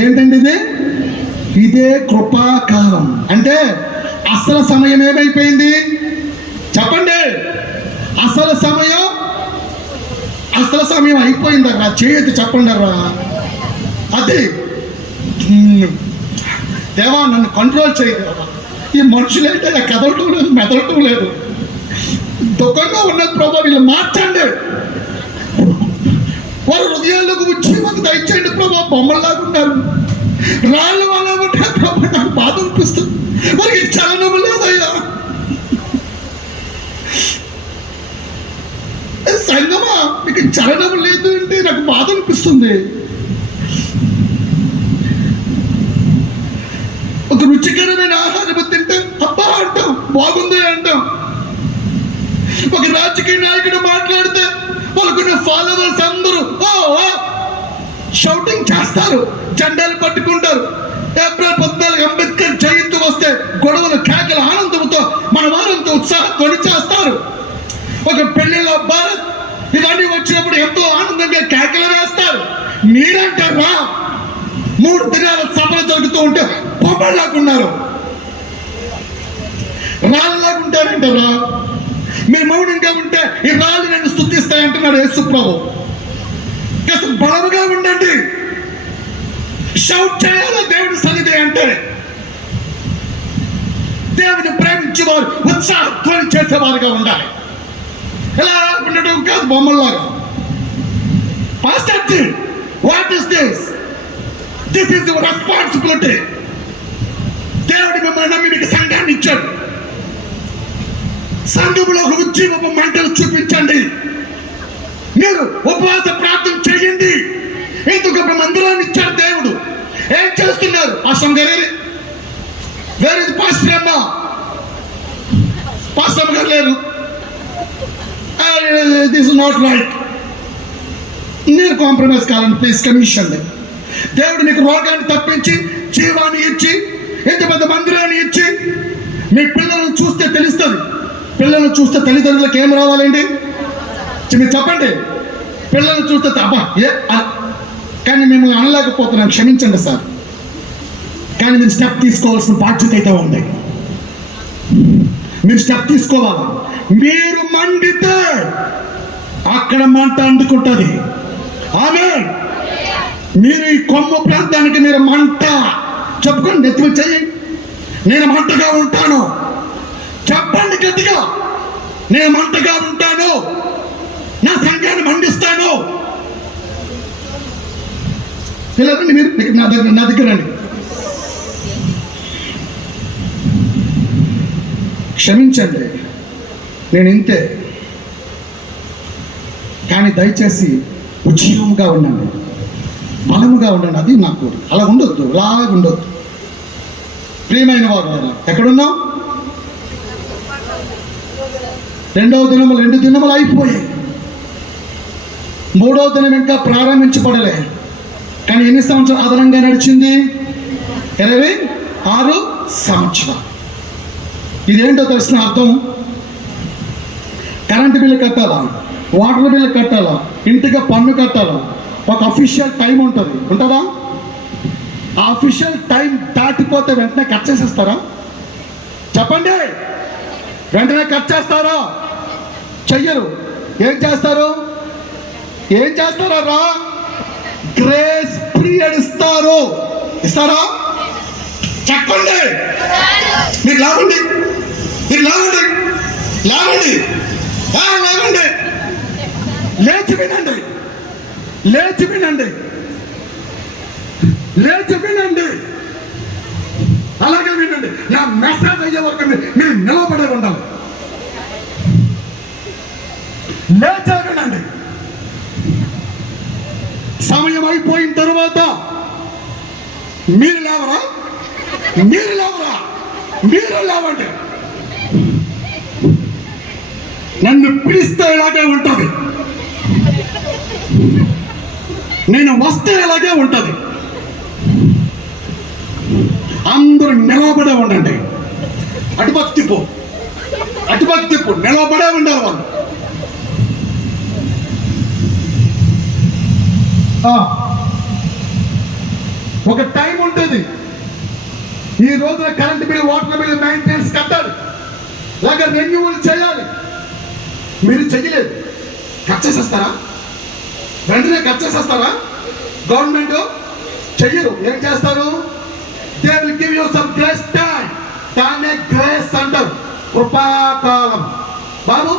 ఏంటండి ఇది? ఇదే కృపాకాలం. అంటే అసలు సమయం ఏమైపోయింది చెప్పండి? అసలు సమయం అయిపోయిందరా. చేయొద్దు చెప్పండి రా. అది దేవా నన్ను కంట్రోల్ చేయగలరా. ఈ మనుషులైతే కదలటం లేదు, మెదలటం లేదు, దుఃఖంగా ఉన్నది ప్రభా, వీళ్ళు మార్చండి, వారి హృదయాల్లోకి వచ్చి మాకు దయచేయండి ప్రభా. బొమ్మల్లాగా ఉన్నారు, రాళ్ళు వల్ల ఉంటే ప్రభా నాకు బాధ అనిపిస్తుంది. వారికి చలనము లేదయ్యా. సంగమా మీకు చలనం లేదు అంటే నాకు బాధ అనిపిస్తుంది. ఒక రుచికరమైన ఆహారం తింటే అబ్బా అంటాం, బాగుంది అంటాం. ఒక రాజకీయ నాయకుడు మాట్లాడితే వాళ్ళకున్న ఫాలోవర్స్ అందరూ షౌటింగ్ చేస్తారు, జెండాలు పట్టుకుంటారు. ఏప్రిల్ 14 అంబేద్కర్ జయంతి వస్తే గొడవలు, కేకల, ఆనందంతో మన వారంతో ఉత్సాహం ధ్వని చేస్తారు. ఒక పెళ్లిలో భారత్ ఇవన్నీ వచ్చినప్పుడు ఎంతో ఆనందంగా కేకలు వేస్తారు. మీరంటారా 3 దినాల సభలు జరుగుతూ ఉంటే బొమ్మలాగున్నారు, రాళ్ళలాగా ఉంటారంటారా? మీరు మౌనంగా ఉంటే ఈ రాళ్ళు నన్ను స్తుతిస్తాయంటున్నాడు యేసు ప్రభు. కాస్త బలముగా ఉండండి, షౌట్ చేయాలి దేవుడి సన్నిధి అంటే. దేవుని ప్రేమించేవారు ఉత్సాహధ్వని చేసేవారుగా ఉండాలి. ఎలా ఉండడం కాదు బొమ్మల్లాగా. Pastor, what is this? This is your responsibility. దేవుడి మిమ్మల్ని నమ్మి మీకు సంఘాన్ని ఇచ్చాడు. సంఘంలో ఒక ఉజ్జీవపు మంటలు చూపించండి. మీరు ఉపవాస ప్రార్థన చేయండి. ఎందుకు ఒక మందిరాన్ని ఇచ్చాడు దేవుడు. ఏం చేస్తున్నారు? పాస్టర్ గారు వేరే పాస్టర్ అమ్మ, పాస్టర్ గారు లేరు. This is not right. మీరు కాంప్రమైజ్ కావాలని ప్లీజ్ కమిషన్. దేవుడు మీకు రోగాన్ని తప్పించి జీవాన్ని ఇచ్చి ఎంత పెద్ద మందిరాన్ని ఇచ్చి మీ పిల్లలను చూస్తే తెలుస్తుంది. పిల్లలను చూస్తే తల్లిదండ్రులకు ఏం రావాలండి? మీరు చెప్పండి. పిల్లలు చూస్తే అబ్బా కానీ మిమ్మల్ని అనలేకపోతున్నాను, క్షమించండి సార్. కానీ మీరు స్టెప్ తీసుకోవాల్సిన బాధ్యత అయితే ఉంది. మీరు స్టెప్ తీసుకోవాలా. మీరు మండితే అక్కడ మంట అంటుకుంటుంది. ఆమె మీరు ఈ కొమ్ము ప్రాంతానికి మీరు మంట చెప్పుకొని నెత్తిమి చెయ్యి. నేను మంటగా ఉంటాను చెప్పండి గట్టిగా. నేను మంటగా ఉంటాను, నా సంఘాన్ని మండిస్తాను. పిల్లలండి మీరు నా దగ్గర రండి. క్షమించండి, నేను ఇంతే. కానీ దయచేసి ఉజ్జీవంగా ఉండండి, బలముగా ఉండండి. అది నాకు అలా ఉండొద్దు, అలా ఉండొద్దు. ప్రియమైన వారు ఎక్కడున్నాం? 2వ దినములు 2 దినములు అయిపోయాయి. 3వ దినం ఇంకా ప్రారంభించబడలే. కానీ ఎన్ని సంవత్సరాలు అదనంగా నడిచింది? 26 సంవత్సరాలు. ఇదేంటో తెలిసిన అర్థం? కరెంటు బిల్లు కట్టాలా, వాటర్ బిల్లు కట్టాలా, ఇంటికి పన్ను కట్టాలా, ఒక అఫీషియల్ టైం ఉంటుంది. ఉంటుందా? ఆ అఫీషియల్ టైం దాటిపోతే వెంటనే కట్ చేసేస్తారా? చెప్పండి, వెంటనే కట్ చేస్తారా? చెయ్యరు. ఏం చేస్తారు? ఏం చేస్తారా రా? గ్రేస్ పీరియడ్ ఇస్తారు. ఇస్తారా? చెప్పండి. మీరు లాగండి, మీరు లాగండి, లాగండి, లాగండి. లేచి వినండి, లేచి వినండి, లేచి వినండి. అలాగే వినండి. నా మెసేజ్ అయ్యే వరకు మీరు నిలబడే ఉండాలి. లేచే వినండి. సమయం అయిపోయిన తరువాత మీరు లేవరా? మీరు లేవరా? మీరు లేవండి. నన్ను పిలిస్తే ఇలాగే ఉంటుంది, నేను వస్తే ఇలాగే ఉంటుంది. అందరూ నిలబడే ఉండండి. అటుపక్క తిప్పు, అటుపక్క తిప్పు. నిలబడే ఉండాలి వాళ్ళు. ఒక టైం ఉంటుంది. ఈ రోజున current bill, water bill maintenance కట్టాలి, లేక రెన్యూవల్ చేయాలి. మీరు చెయ్యలేదు, కట్ చేసేస్తారా? వెంటనే కట్ చేసేస్తారా? గవర్నమెంట్ చెయ్యరు. ఏం చేస్తారు? They will give you some grace time. దాన్నే గ్రేస్ అంటారు, కృపాకాలం. బాబు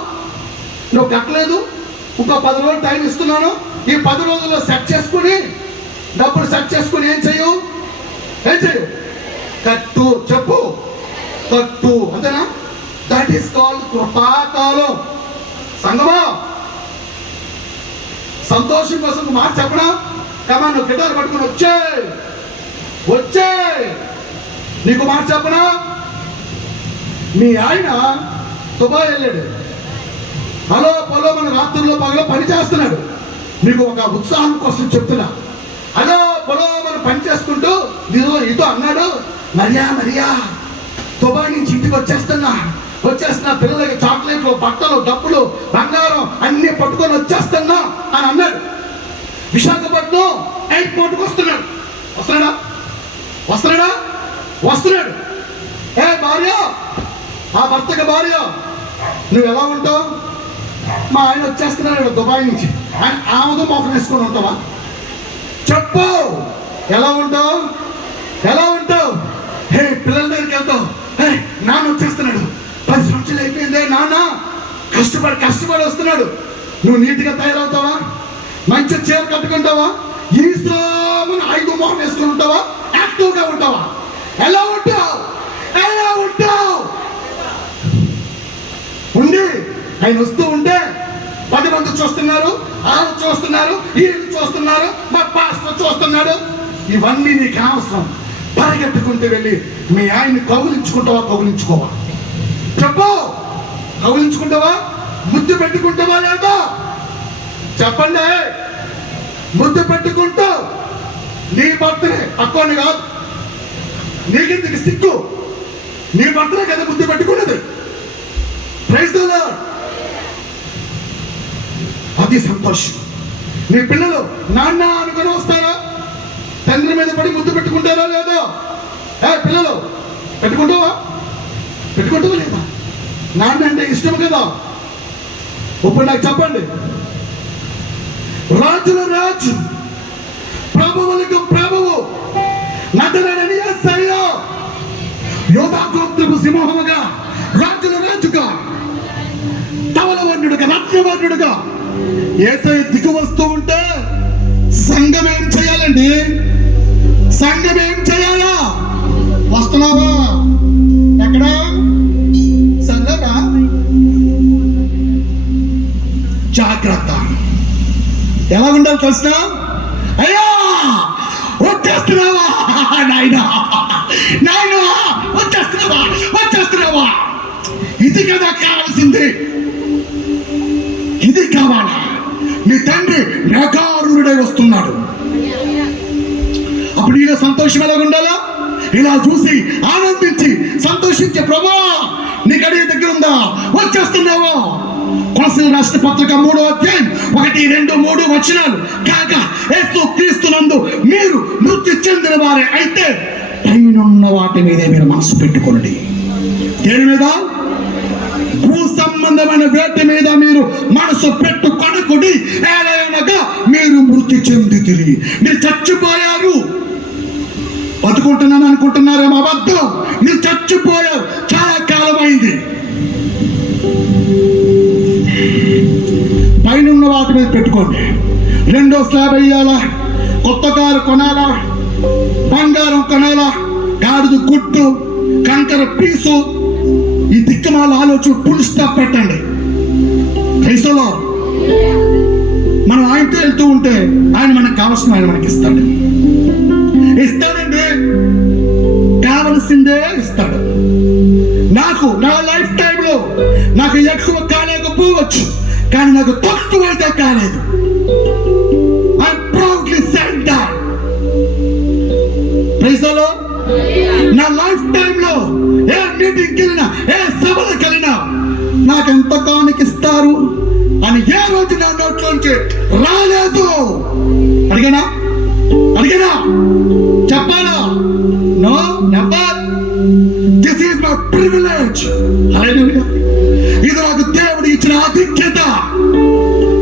నువ్వు కట్టలేదు, ఇంకో 10 రోజులు టైం ఇస్తున్నాను. ఈ 10 రోజుల్లో సెట్ చేసుకుని, డబ్బులు సెట్ చేసుకుని ఏం చెయ్యు? ఏం చెయ్యు? కట్టు. చెప్పు, కట్టు. అంతేనా? దట్ ఈస్ కాల్డ్ కృపాకాలం. సంగమా, సంతోషం కోసం మాట చెప్పడా? కమా, నువ్వు గిటార్ పట్టుకుని వచ్చే వచ్చే నీకు మాట చెప్పనా? మీ ఆయన దుబాయ్ వెళ్ళాడు. హలో పొలో మన రాత్రుల్లో పగల పని చేస్తున్నాడు. మీకు ఒక ఉత్సాహం కోసం చెప్తున్నా. హలో పొలో మనం పని చేసుకుంటూ ఇదో అన్నాడు, మరియా దుబాయ్ నుంచి ఇంటికి వచ్చేస్తున్నా పిల్లలకి చాక్లెట్లు, బట్టలు, డబ్బులు, బంగారం అన్ని పట్టుకొని వచ్చేస్తున్నా అని అన్నాడు. విశాఖపట్నం ఎయిర్పోర్ట్కి వస్తున్నాడు. వస్తున్నాడు. ఏ భార్య, ఆ భర్తకి భార్య, నువ్వు ఎలా ఉంటావు? మా ఆయన వచ్చేస్తున్నాడు దుబాయ్ నుంచి. ఆయన ఆమెతో మోకం వేసుకొని ఉంటావా? చెప్పు, ఎలా ఉంటావు? హే, పిల్లల దగ్గరికి వెళ్తావు. హే, నాన్న వచ్చేస్తున్నాడు, 10 సంవత్సరాలు అయిపోయిందే, నాన్న కష్టపడి వస్తున్నాడు. నువ్వు నీట్గా తయారవుతావా? మంచి చీర కట్టుకుంటావా? ఈ శ్రామను 5 మోహం వేసుకుని ఉంటావా? యాక్టివ్గా ఉంటావా? ఎలా ఉంటావు? ఉండి ఆయన వస్తూ ఉంటే 10 మంది చూస్తున్నారు, వాళ్ళు చూస్తున్నారు, వీళ్ళు చూస్తున్నారు, మా పాస్టర్ చూస్తున్నాడు. ఇవన్నీ నీకు అవసరం. పరిగెట్టుకుంటూ వెళ్ళి మీ ఆయన్ని కౌగిలించుకోవా? చెప్పు, కౌగిలించుకుంటావా? ముద్దు పెట్టుకుంటావా లేదా? చెప్పండి. ముద్దు పెట్టుకుంటావు. నీ భర్తనే, అక్కని కాదు. నీకెందుకు సిగ్గు? నీ భర్తనే కదా ముద్దు పెట్టుకున్నది. Praise the Lord. అది సంతోషం. నీ పిల్లలు నాన్న అనుకుని వస్తారా? తండ్రి మీద పడి ముద్దు పెట్టుకుంటారా లేదా? పిల్లలు పెట్టుకుంటావా లేదా? నాన్నంటే ఇష్టం కదా. ఇప్పుడు నాకు చెప్పండి, రాజుల రాజు, ప్రభువులకు ప్రభువు, నజరేయుడైన యేసయ్య, యోధా గోత్రపు సింహముగా, రాజుల రాజుగా, ధవళవర్ణుడుగా, రత్నవర్ణుడుగా యేసయ్య దిగు వస్తూ ఉంటే సంఘం ఏం చేయాలండి? సంఘం ఏం చేయాలా? వస్తున్నావా? ఎక్కడ? సంఘమా? జాగ్రత్త. ఎలా ఉండాలి తెలుసా? అయ్యా వచ్చేస్తున్నావా నాయనా, నాయనా వచ్చేస్తున్నావా, వచ్చేస్తున్నావా? ఇది కదా కావాల్సింది, ఇది కావాలా? నీ తండ్రి మేఘారూఢుడై వస్తున్నాడు. అప్పుడు నీలో సంతోషం ఎలా ఉండాలా? ఇలా చూసి ఆనందించి సంతోషించే, ప్రభువా నీ గడియ దగ్గర ఉందా, వచ్చేస్తున్నావా? కొలస్సీయులకు రాసిన పత్రిక 3వ అధ్యాయం 1, 2, 3 వచనాలు. కాగా యేసు క్రీస్తునందు మీరు మృతి చెందిన వారే అయితే పైనున్న వాటి మీదే మీరు మనసు పెట్టుకోండి. దేని మీద? భూ సంబంధమైన వేటి మీద మీరు మనసు పెట్టుకొనకుడి. ఏలయనగా మీరు మృతి చెందితిరి. మీరు చచ్చిపోయారు. బతుకుంటున్నాను అనుకుంటున్నారేమో, అబద్ధం. మీరు చచ్చిపోయారు, చాలా కాలం అయింది. పైనున్న వాటి మీద పెట్టుకోండి. 2వ స్లాబ్ వేయాలా, కొత్త కారు కొనాలా, బంగారం కొనాలా, గాడిద గుట్టు, కంకర పీసు, ఈ దిక్కుమాల ఆలోచన ఫుల్ స్టాప్ పెట్టండి. క్రైస్తవులో మనం ఆయనతో వెళ్తూ ఉంటే ఆయన మనకు కావాల్సిన ఆయన మనకి ఇస్తాడు. ఇస్తాడండి, కావలసిందే ఇస్తాడు. నాకు నా లైఫ్ టైంలో నాకు ఎక్కువ కాలేకపోవచ్చు, కానీ నాకు తక్కువ అయితే కాలేదు. I proudly said that. Praise the Lord. నా లైఫ్ టైంలో ఏ మీటింగ్కి వెళ్ళినా, ఏ సభలకు వెళ్ళినా నాకు ఎంత కానికిస్తారు అని ఏ రోజు నా నోట్లోంచి రాలేదు. అడిగానా? చెప్పాలా? No, never. This is my privilege. Hallelujah. ఇది నాకు దేవుడు ఇచ్చిన ఆధిక్యత.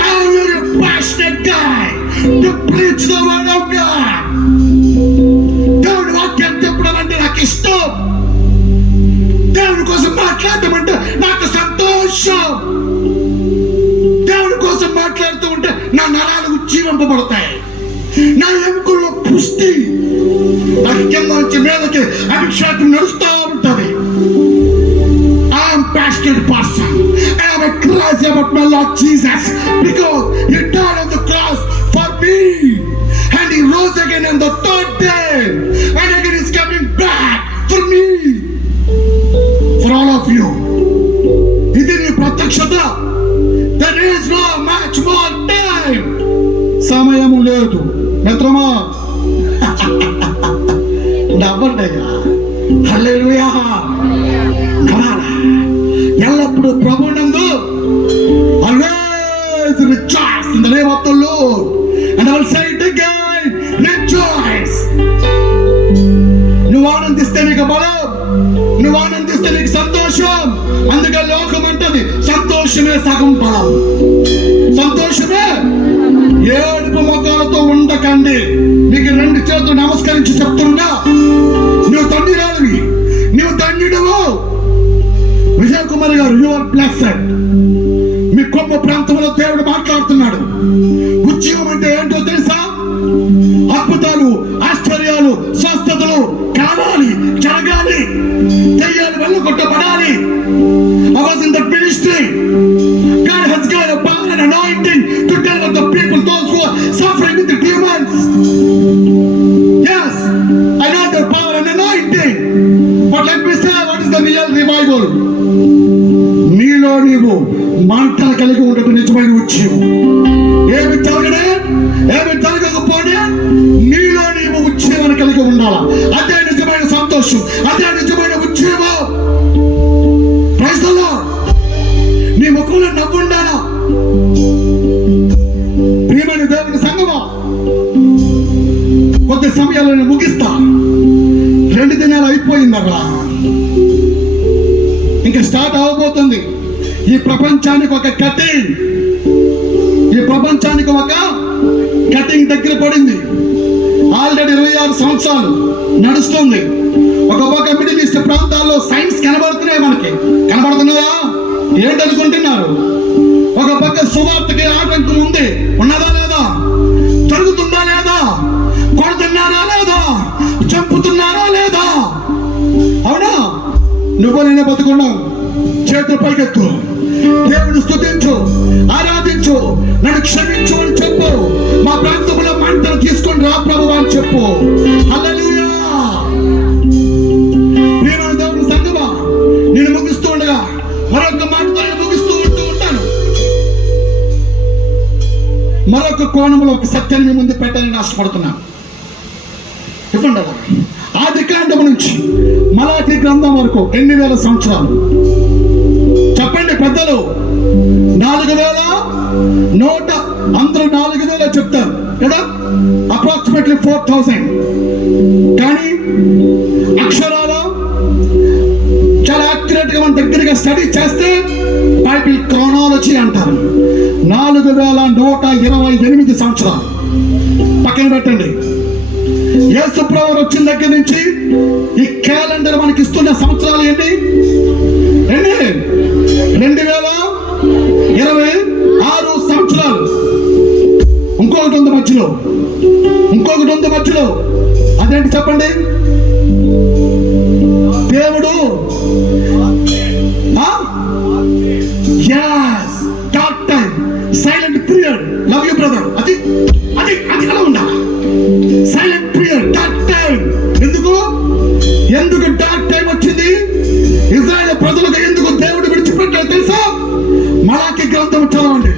I am a passionate guy to preach the word of God. దేవుడి వాక్యం చెప్పడం అంటే నాకు ఇష్టం. దేవుడి కోసం మాట్లాడటం అంటే నాకు సంతోషం. దేవుడి కోసం మాట్లాడుతూ ఉంటే నా నరాలు ఉజ్జీవింపబడతాయి, నా ఎముకల్లో పుష్టి, నాకు కింద నుంచి మీదకి అభిషేకం నడుస్తూ ఉంటుంది. I am passionate person. I am crazy about my Lord Jesus because He died on the cross for me and He rose again on the 3rd day and again He is coming back for me, for all of you. ఇది నీ ప్రత్యక్షత. There is no much more time. సమయము లేదు మిత్రమా. నవ్వండిగా. హల్లెలూయా. ఎల్లప్పుడూ ప్రభునందు always rejoice in the name of the Lord, and I will say it again, rejoice. నువ్వు ఆనందిస్తే నీకు బలం, నువ్వు ఆనందిస్తే నీకు సంతోషం. అందుకే లోకం అంటది సంతోషమే సగం బలం. సంతోషమే. ఏడుపు ముఖాలతో ఉండకండి. నీకు 2 చేతులు నమస్కరించి చెప్తున్నా, నువ్వు ధన్యురాలివి, నువ్వు ధన్యుడువు. విజయ్ కుమార్ గారు, యు ఆర్ బ్లెస్డ్. మీ కొమ్మ ప్రాంతంలో దేవుడు మాట్లాడుతున్నాడు. ఉద్యోగం అంటే ఏంటో తెలుసా? అద్భుతాలు, ఆశ్చర్యాలు, స్వస్థతలు కావాలి, జరగాలి, దెయ్యాలు వెళ్ళగొట్టబడాలి. I was in the ministry. God has got a power and anointing to tell the people, those who are suffering with the demons. Yes, I know the power and anointing. But let me say, what is the real revival? నీలో నీవు మంటలు కలిగి ఉండటం నిజమైన ఉద్యమం. ఏమి జరగకపోతే నీలో నీవు ఉద్యమాన్ని కలిగి ఉండాలా. అదే నిజమైన సంతోషం, అదే నిజమైన ఉద్యమం. Praise the Lord. నీ ముఖంలో నవ్వు ఉండాలా. ప్రియమైన దేవుని సంగమా, కొద్ది సమయాల్లో నేను ముగిస్తా. 2 దినాలు అయిపోయిందరా. ఇంకా స్టార్ట్ అవ్వబోతుంది. ఈ ప్రపంచానికి ఒక కటింగ్, దగ్గర పడింది. ఆల్రెడీ 26 సంవత్సరాలు నడుస్తుంది. ఒక పక్క మిడిల్ ఈస్ట్ ప్రాంతాల్లో సైన్స్ కనబడుతున్నాయి, మనకి కనబడుతున్నాయా? ఏంటనుకుంటున్నారు? ఒక పక్క సువార్తకి ఆటంకం ఉంది, ఉన్నదా లేదా? జరుగుతుందా లేదా? కొడుతున్నారా లేదా? చంపుతున్నారా లేదా? అవునా? నువ్వు నేనే బతుకున్నావు. చేతులు పైకెత్తు, దేవుని స్తుతించు, ఆరాధించు, నన్ను క్షమించు అని చెప్పు. మా ప్రాంతంలో మంటలు తీసుకొని రా ప్రభువా అని చెప్పు. హల్లెలూయా. ప్రియమైన దేవుని సంగమా, నేను ముగిస్తూ ఉండగా మరొక మాటతో ముగిస్తూ ఉంటాను. మరొక కోణంలో ఒక సత్యాన్ని మీ ముందు పెట్టాలని ఆశపడుతున్నాను. చెప్పండి. ఆదికాండం నుంచి మలాఖీ గ్రంథం వరకు 2000 సంవత్సరాలు. చెప్పండి పెద్దలు. 4100, అందరూ 4000 చెప్తారు కదా, అప్రాక్సిమేట్లీ 4000. కానీ అక్షరాలు చాలా యాక్యురేట్ గా మన దగ్గరగా స్టడీ చేస్తే బైబిల్ క్రోనాలజీ అంటారు. 4128 సంవత్సరాలు పక్కన పెట్టండి. యేసు ప్రభువు వచ్చిన దగ్గర నుంచి ఈ క్యాలెండర్ మనకి ఇస్తున్న సంవత్సరాలు ఎన్ని? 2026 సంవత్సరాలు. ఇంకొకటి ఉంది మధ్యలో. అదేంటి చెప్పండి? దేవుడు dark time, silent period. Love you brother. అది అలా ఉండాలి. Silent period, dark time. ఎందుకు డార్క్ టైం వచ్చింది? ఇజ్రాయేల్ ప్రజలకు ఎందుకు దేవుడు విడిచిపెట్టాడు తెలుసా? మలాఖీ గ్రంథం చదవండి.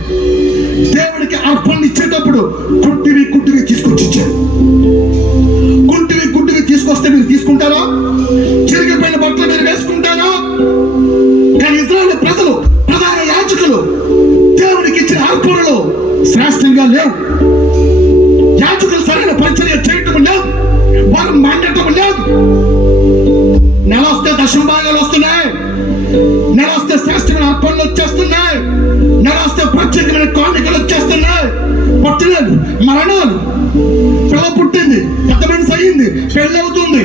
దేవుడికి అర్పణ ఇచ్చేటప్పుడు కుంటివి తీసుకొచ్చి ఇచ్చారు. కుంటివి తీసుకొస్తే మీరు తీసుకుంటారా? చిరిగిపోయిన బట్టలు మీరు వేసుకుంటారా? కానీ ఇజ్రాయేల్ ప్రజలు, ప్రధాన యాజకులు దేవుడికి ఇచ్చిన అర్పణలు శ్రేష్టంగా లేవు. యాజకులు సరైన పరిచర్య చేయటం లేదు, వారు మండటం లేదు. నెల వస్తే దశమ భాగాలు వస్తున్నాయి, నెల వస్తే శ్రేష్టమైన అర్పణలు వచ్చేస్తున్నాయి, నెల వస్తే ప్రత్యేకమైన కానుకలు వచ్చేస్తున్నాయి. పట్టలేదు, మరణాలు, పిల్ల పుట్టింది, పెద్ద మనిషి అయ్యింది, పెళ్ళి అవుతుంది.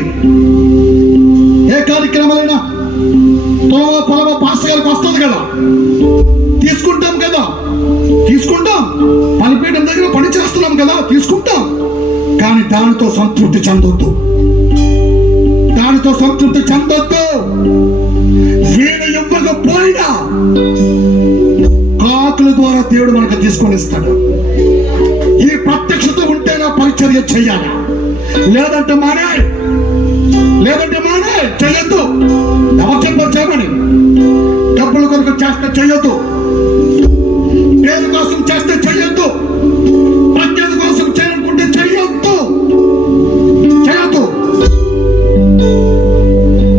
ఏ కార్యక్రమాలైనా పొలవ పాస్టర్ గారికి వస్తుంది కదా, తీసుకుంటాం. పనిపీఠం దగ్గర పని చేస్తున్నాం కదా, తీసుకుంటాం. కానీ దానితో సంతృప్తి చెందొద్దు. వీడు ఇవ్వకపోయినా కాకుల ద్వారా దేవుడు మనకు తీసుకొని ఇస్తాడు. ఈ ప్రత్యక్షత ఉంటేనే పరిచర్య చెయ్యాలి. లేదంటే మానే చెయ్యొద్దు. ఎవరు చెప్పారు చేయమని? డబ్బుల కొరకు చేస్తే చెయ్యొద్దు, పేరు కోసం చేస్తే చెయ్యొద్దు, ప్రత్యేక కోసం చేయాలనుకుంటే చెయ్యొద్దు.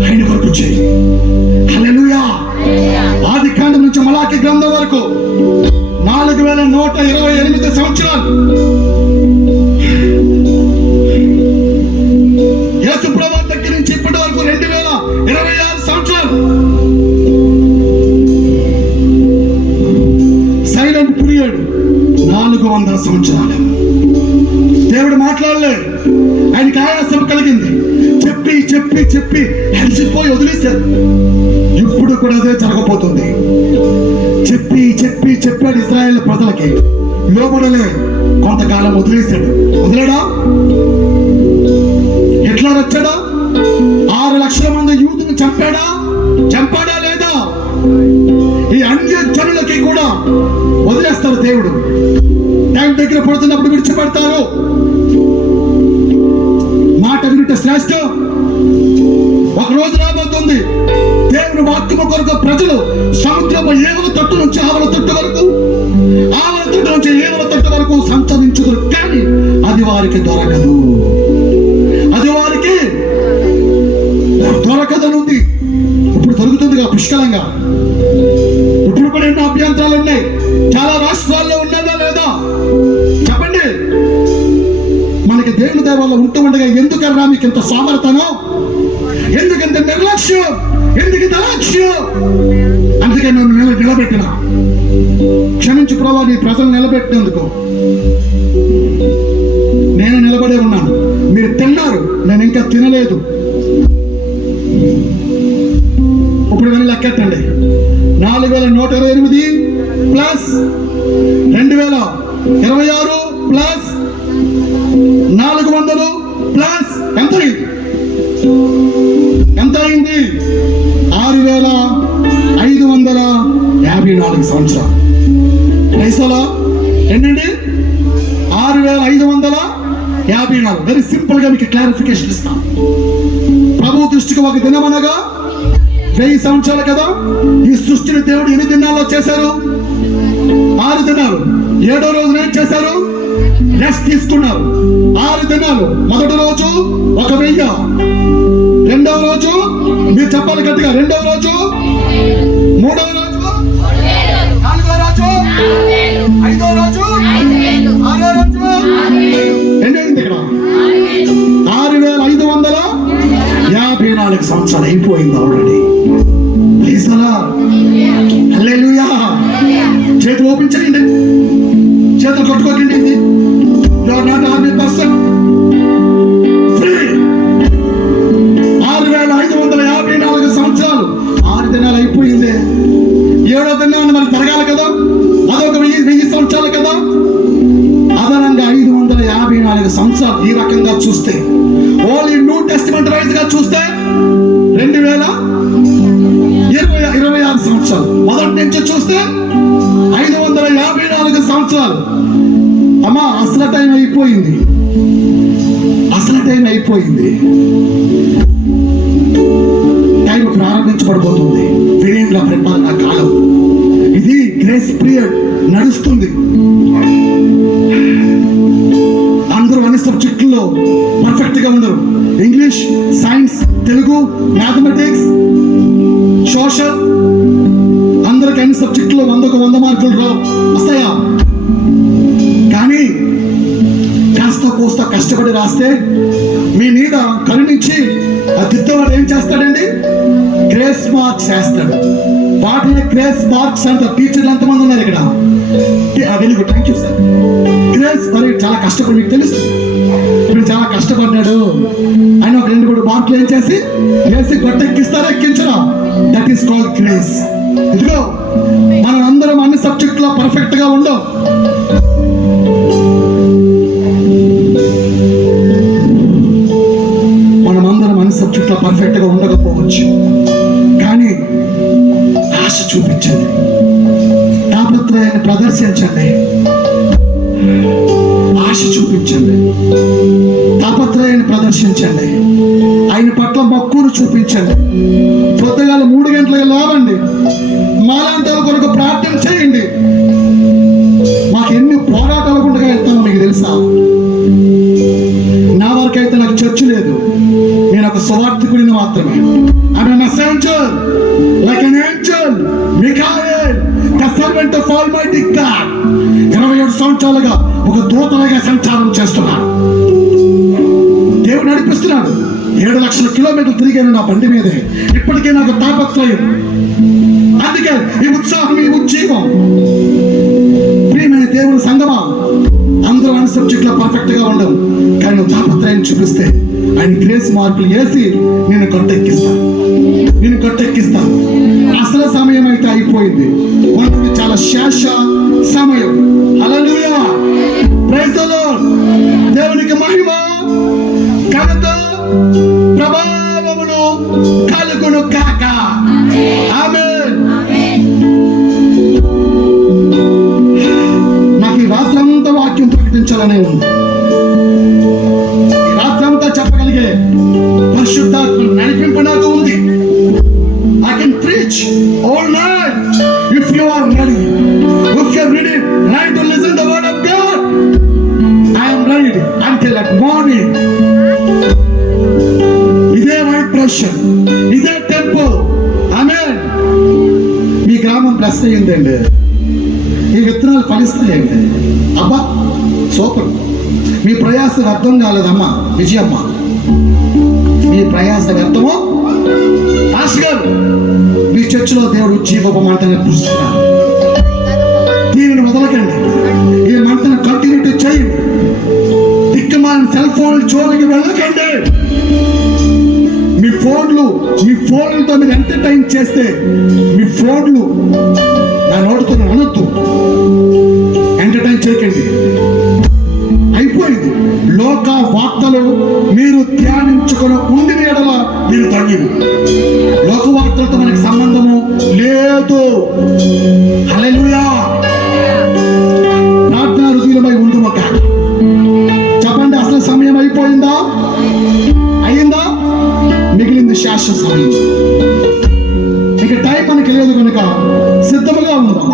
ఆయన కొరకు చెయ్యి. హల్లెలూయా. ఆదికాండం నుంచి మలాఖీ గ్రంథం వరకు 4128 సంవత్సరాలు. యేసు ప్రభువు దగ్గర నుంచి ఇప్పటి వరకు 2026 సంవత్సరాలు. సైలెంట్ పీరియడ్ 400 సంవత్సరాలు. దేవుడు మాట్లాడలేదు, ఆయనకి ఆయాసం కలిగింది. చెప్పి అలసిపోయి వదిలేశారు. ఇప్పుడు కూడా అదే జరగబోతుంది. చెప్పాడు ఇశ్రాయేల్ ప్రజలకి, లోబడలే, కొంతకాలం వదిలేడా? హిట్లర్ వచ్చాడా? 6 లక్షల మంది యూదుని చంపాడా లేదా? ఈ అన్య జనులకి కూడా వదిలేస్తారు దేవుడు. టైం దగ్గర పడుతున్నప్పుడు విడిచిపెడతారు. మాట వినుట శ్రేష్టం. ఒక రోజు రాబోతుంది, దేవుని వాక్యము కొరకు ప్రజలు సముద్రపు ఏవల తట్టు నుంచి ఆవల తట్టు వరకు, ఆవల తట్టు నుంచి ఏవల తట్టు వరకు సంచరించుదురు. కానీ అది వారికి దొరకదనుంది. ఇప్పుడు దొరుకుతుందిగా పుష్కలంగా. ఇప్పుడు కూడా ఎన్నో అభ్యంతరాలు ఉన్నాయి. చాలా రాష్ట్రాల్లో ఉన్నదా లేదా చెప్పండి. మనకి దేవుని దయ వల్ల ఉంటూ ఉండగా ఎందుకన్నా మీకు ఇంత సామర్థ్యం, ఎందుకంత నిర్లక్ష్యం? ఎందుకు దళాక్ష్యం? అందుకే నన్ను నిలబెట్టిన. క్షమించు ప్రభా, నీ ప్రజలు నిలబెట్టినందుకు. నేను నిలబడే ఉన్నాను. మీరు తిన్నారు, నేను ఇంకా తినలేదు. ఇప్పుడు వెళ్ళి లెక్కెట్టండి. 4128 ప్లస్ 2026 ప్లస్ 400 ప్లస్ ఎంత అయింది? 6554 సంవత్సరాలు. పైసలా ఏంటండి? 6554. వెరీ సింపుల్ గా మీకు క్లారిఫికేషన్ ఇస్తాను. ప్రభు దృష్టికి ఒక దినం అనగా 1000 సంవత్సరాలు కదా. ఈ సృష్టిని దేవుడు ఎన్ని దినాల్లో చేశారు? 6 దినాలు. 7వ రోజున ఏం చేశారు? రెస్ట్ తీసుకున్నారు. 6 దినాలు. మొదటి రోజు 1000, రెండవ రోజు మీరు చెప్పాలి గట్టిగా, రెండవ రోజు, మూడవ రోజు, నాలుగవ రోజు, 5వ రోజు, 6వ రోజు. ఎన్నైంది ఇక్కడ? 6554 సంవత్సరాలు అయిపోయింది ఆల్రెడీ. హల్లెలూయా. చేతులు ఓపించండి, చేతులు కట్టుకోకండి. You are not army person. 6554 సంవత్సరాలు. 6 దినాలు అయిపోయింది. 7వ దినాన్ని మరి జరగాలి కదా, అదొక 1000 సంవత్సరాలు కదా. అదనంగా 554 సంవత్సరాలు. ఈ రకంగా చూస్తే, ఓన్లీ న్యూ టెస్టిమెంట్ రైజ్ గా చూస్తే 2026 సంవత్సరాలు. మొదటి నుంచి చూస్తే 554 సంవత్సరాలు. అమ్మా, అసలు టైం అయిపోయింది. టైం ప్రారంభించబడిపోతుంది. వినేంద్ర పరిపాలన కాలం ఇది. గ్రేస్ పీరియడ్ నడుస్తుంది. అందరూ అన్ని సబ్జెక్టుల్లో పర్ఫెక్ట్ గా ఉండరు. English, science, Telugu, mathematics, social, అందరికి అన్ని సబ్జెక్టులో 100కు 100 మార్కులు వస్తాయా? కానీ కాస్త కోస్త కష్టపడి రాస్తే మీ మీద కరుణించి ఆ దిద్దవాడు ఏం చేస్తాడండి? గ్రేస్ మార్క్స్ వేస్తాడు. వాటిని గ్రేస్ మార్క్స్ అంటే టీచర్లు ఎంతమంది ఉన్నారు ఇక్కడ? Very good, thank you sir. Grace మరి చాలా కష్టపడి, మీకు తెలుసు ఇప్పుడు చాలా కష్టపడ్డాడు ఆయన. ఒక 2-3 మార్కులు ఏం చేసి వేసి గొట్టెక్కిస్తారా, ఎక్కించరా? That is called grace. ఇదిగో మనం అందరం అన్ని సబ్జెక్టులో పర్ఫెక్ట్ గా ఉండవు. మనమందరం అన్ని సబ్జెక్టులో పర్ఫెక్ట్ గా ఉండకపోవచ్చు. కానీ ఆశ చూపించండి, తాపత్రయాన్ని ప్రదర్శించండి. ఆశ చూపించండి, తాపత్రయాన్ని ప్రదర్శించండి. ఆయన పట్ల మక్కువను చూపించండి. పొద్దుగాల 3 గంటలకు లేవండి. మాలాంటి కొరకు ప్రార్థన చేయండి. మాకు ఎన్ని పోరాటాలు గుండా వెళ్తానో మీకు తెలుసా? నా వరకైతే నాకు చర్చ్ లేదు. నేను ఒక సువార్థికుడిని మాత్రమే. I'm a messenger, like an angel, Michael, the servant of Almighty God. 27 సంవత్సరాలుగా ఒక దూతలుగా సంచారం చేస్తున్నాను. దేవుడు నడిపిస్తున్నాడు. 7 లక్షల కిలోమీటర్లు తిరిగాను నా బండి మీదే. ఇప్పటికే నాకు తాపత్రయం. అందుకే ఈ ఉత్సాహం, ఈ ఉజ్జీవం. ప్రియమైన దేవుని సంగమా, అందరూ అన్ని సబ్జెక్టులో పర్ఫెక్ట్ గా ఉండవు. కానీ నువ్వు తాపత్రయాన్ని చూపిస్తే ఆయన గ్రేస్ మార్కులు వేసి నేను కొట్టెక్కిస్తాను. అసలు సమయం అయితే అయిపోయింది. మనకి చాలా శేష సమయం. హల్లెలూయా, ప్రైజ్ ది లార్డ్. దేవునికి మహిమ, ఘనత, ప్రభావములు కలుగును కాక. ఆమేన్. నాకు ఈ రాత్రంతా వాక్యం ప్రకటించాలనే ఉంది. ఈ రాత్రంతా చెప్పగలిగే పరిశుద్ధాత్మ నడిపింపు నాకు ఉంది. I can preach all night if you are ready. If you are ready to listen the word of God, I am ready until at morning. ఇదే వైబ్రేషన్, ఇదే టెంపో. ఆమేన్. మీ గ్రామం ప్లస్ అయ్యిందండి. ఈ విత్తనాలు ఫలిస్తాయండి. అబ్బా సూపర్. మీ ప్రయాస వ్యర్థం కాలేదమ్మా విజయమ్మ. మీ ప్రయాస వ్యర్థమో ఆశ గారు, మీ చర్చిలో దేవుడు జీవపు మంటని పురుస్తున్నారు. దీనిని వదలకండి. ఈ మంటను కంటిన్యూ చేయండి. దిక్కుమాలిన సెల్ ఫోన్ జోలికి వెళ్ళకండి. మీ ఫోన్లతో మీరు ఎంటర్టైన్ చేస్తే మీ ఫోన్లు నా నోటితో అనొద్దు. ఎంటర్టైన్ చేయకండి. అయిపోయింది. లోక వార్తలు మీరు ధ్యానించుకొని ఉండిన ఎడల మీరు ధన్యులు. లోక వార్తలతో మనకి సంబంధము లేదు. హల్లెలూయా. ప్రార్థన హృదయమై ఉండుమక. చెప్పండి, అసలు సమయం అయిపోయిందా? అయిందా? మిగిలింది శాశ్వత సమయం. ఇక టైం మనకి లేదు కనుక సిద్ధముగా ఉందాం.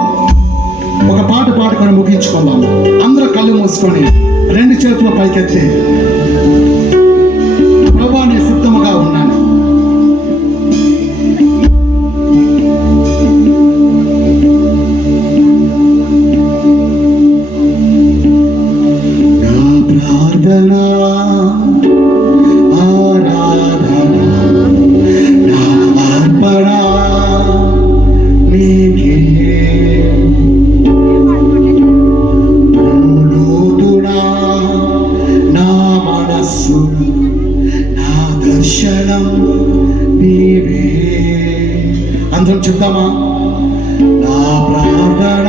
ఒక పాట పాడుకొని ముగించుకుందాం. అందరూ కళ్ళు మూసుకొని రెండు చేతుల పైకెత్తి, ప్రభువా నేను సిద్ధముగా ఉన్నాను. నా ప్రార్థన ఆరాధన నా అర్పణ నీకే. దర్శనం నీవే. అందరం చెప్తామా? నా ప్రార్థన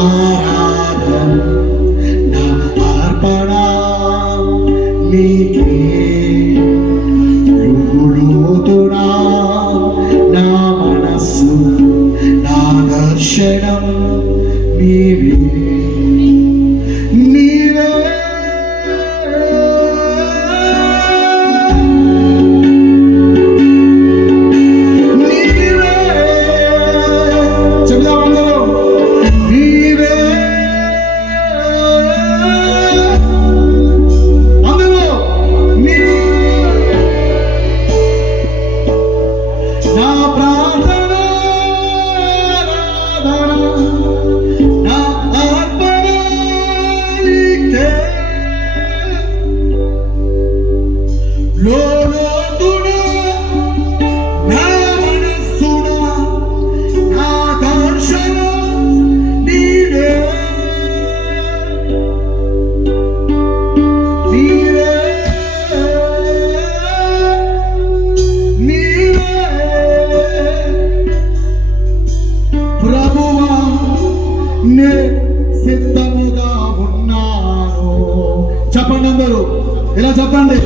ఆరాధన నా అర్పణ నీకే. లోతునా నా మనస్సు నా దర్శనం నీవే. నీవే సిద్ధముగా ఉన్నాను. చెప్పండి, అందరూ ఇలా చెప్పండి.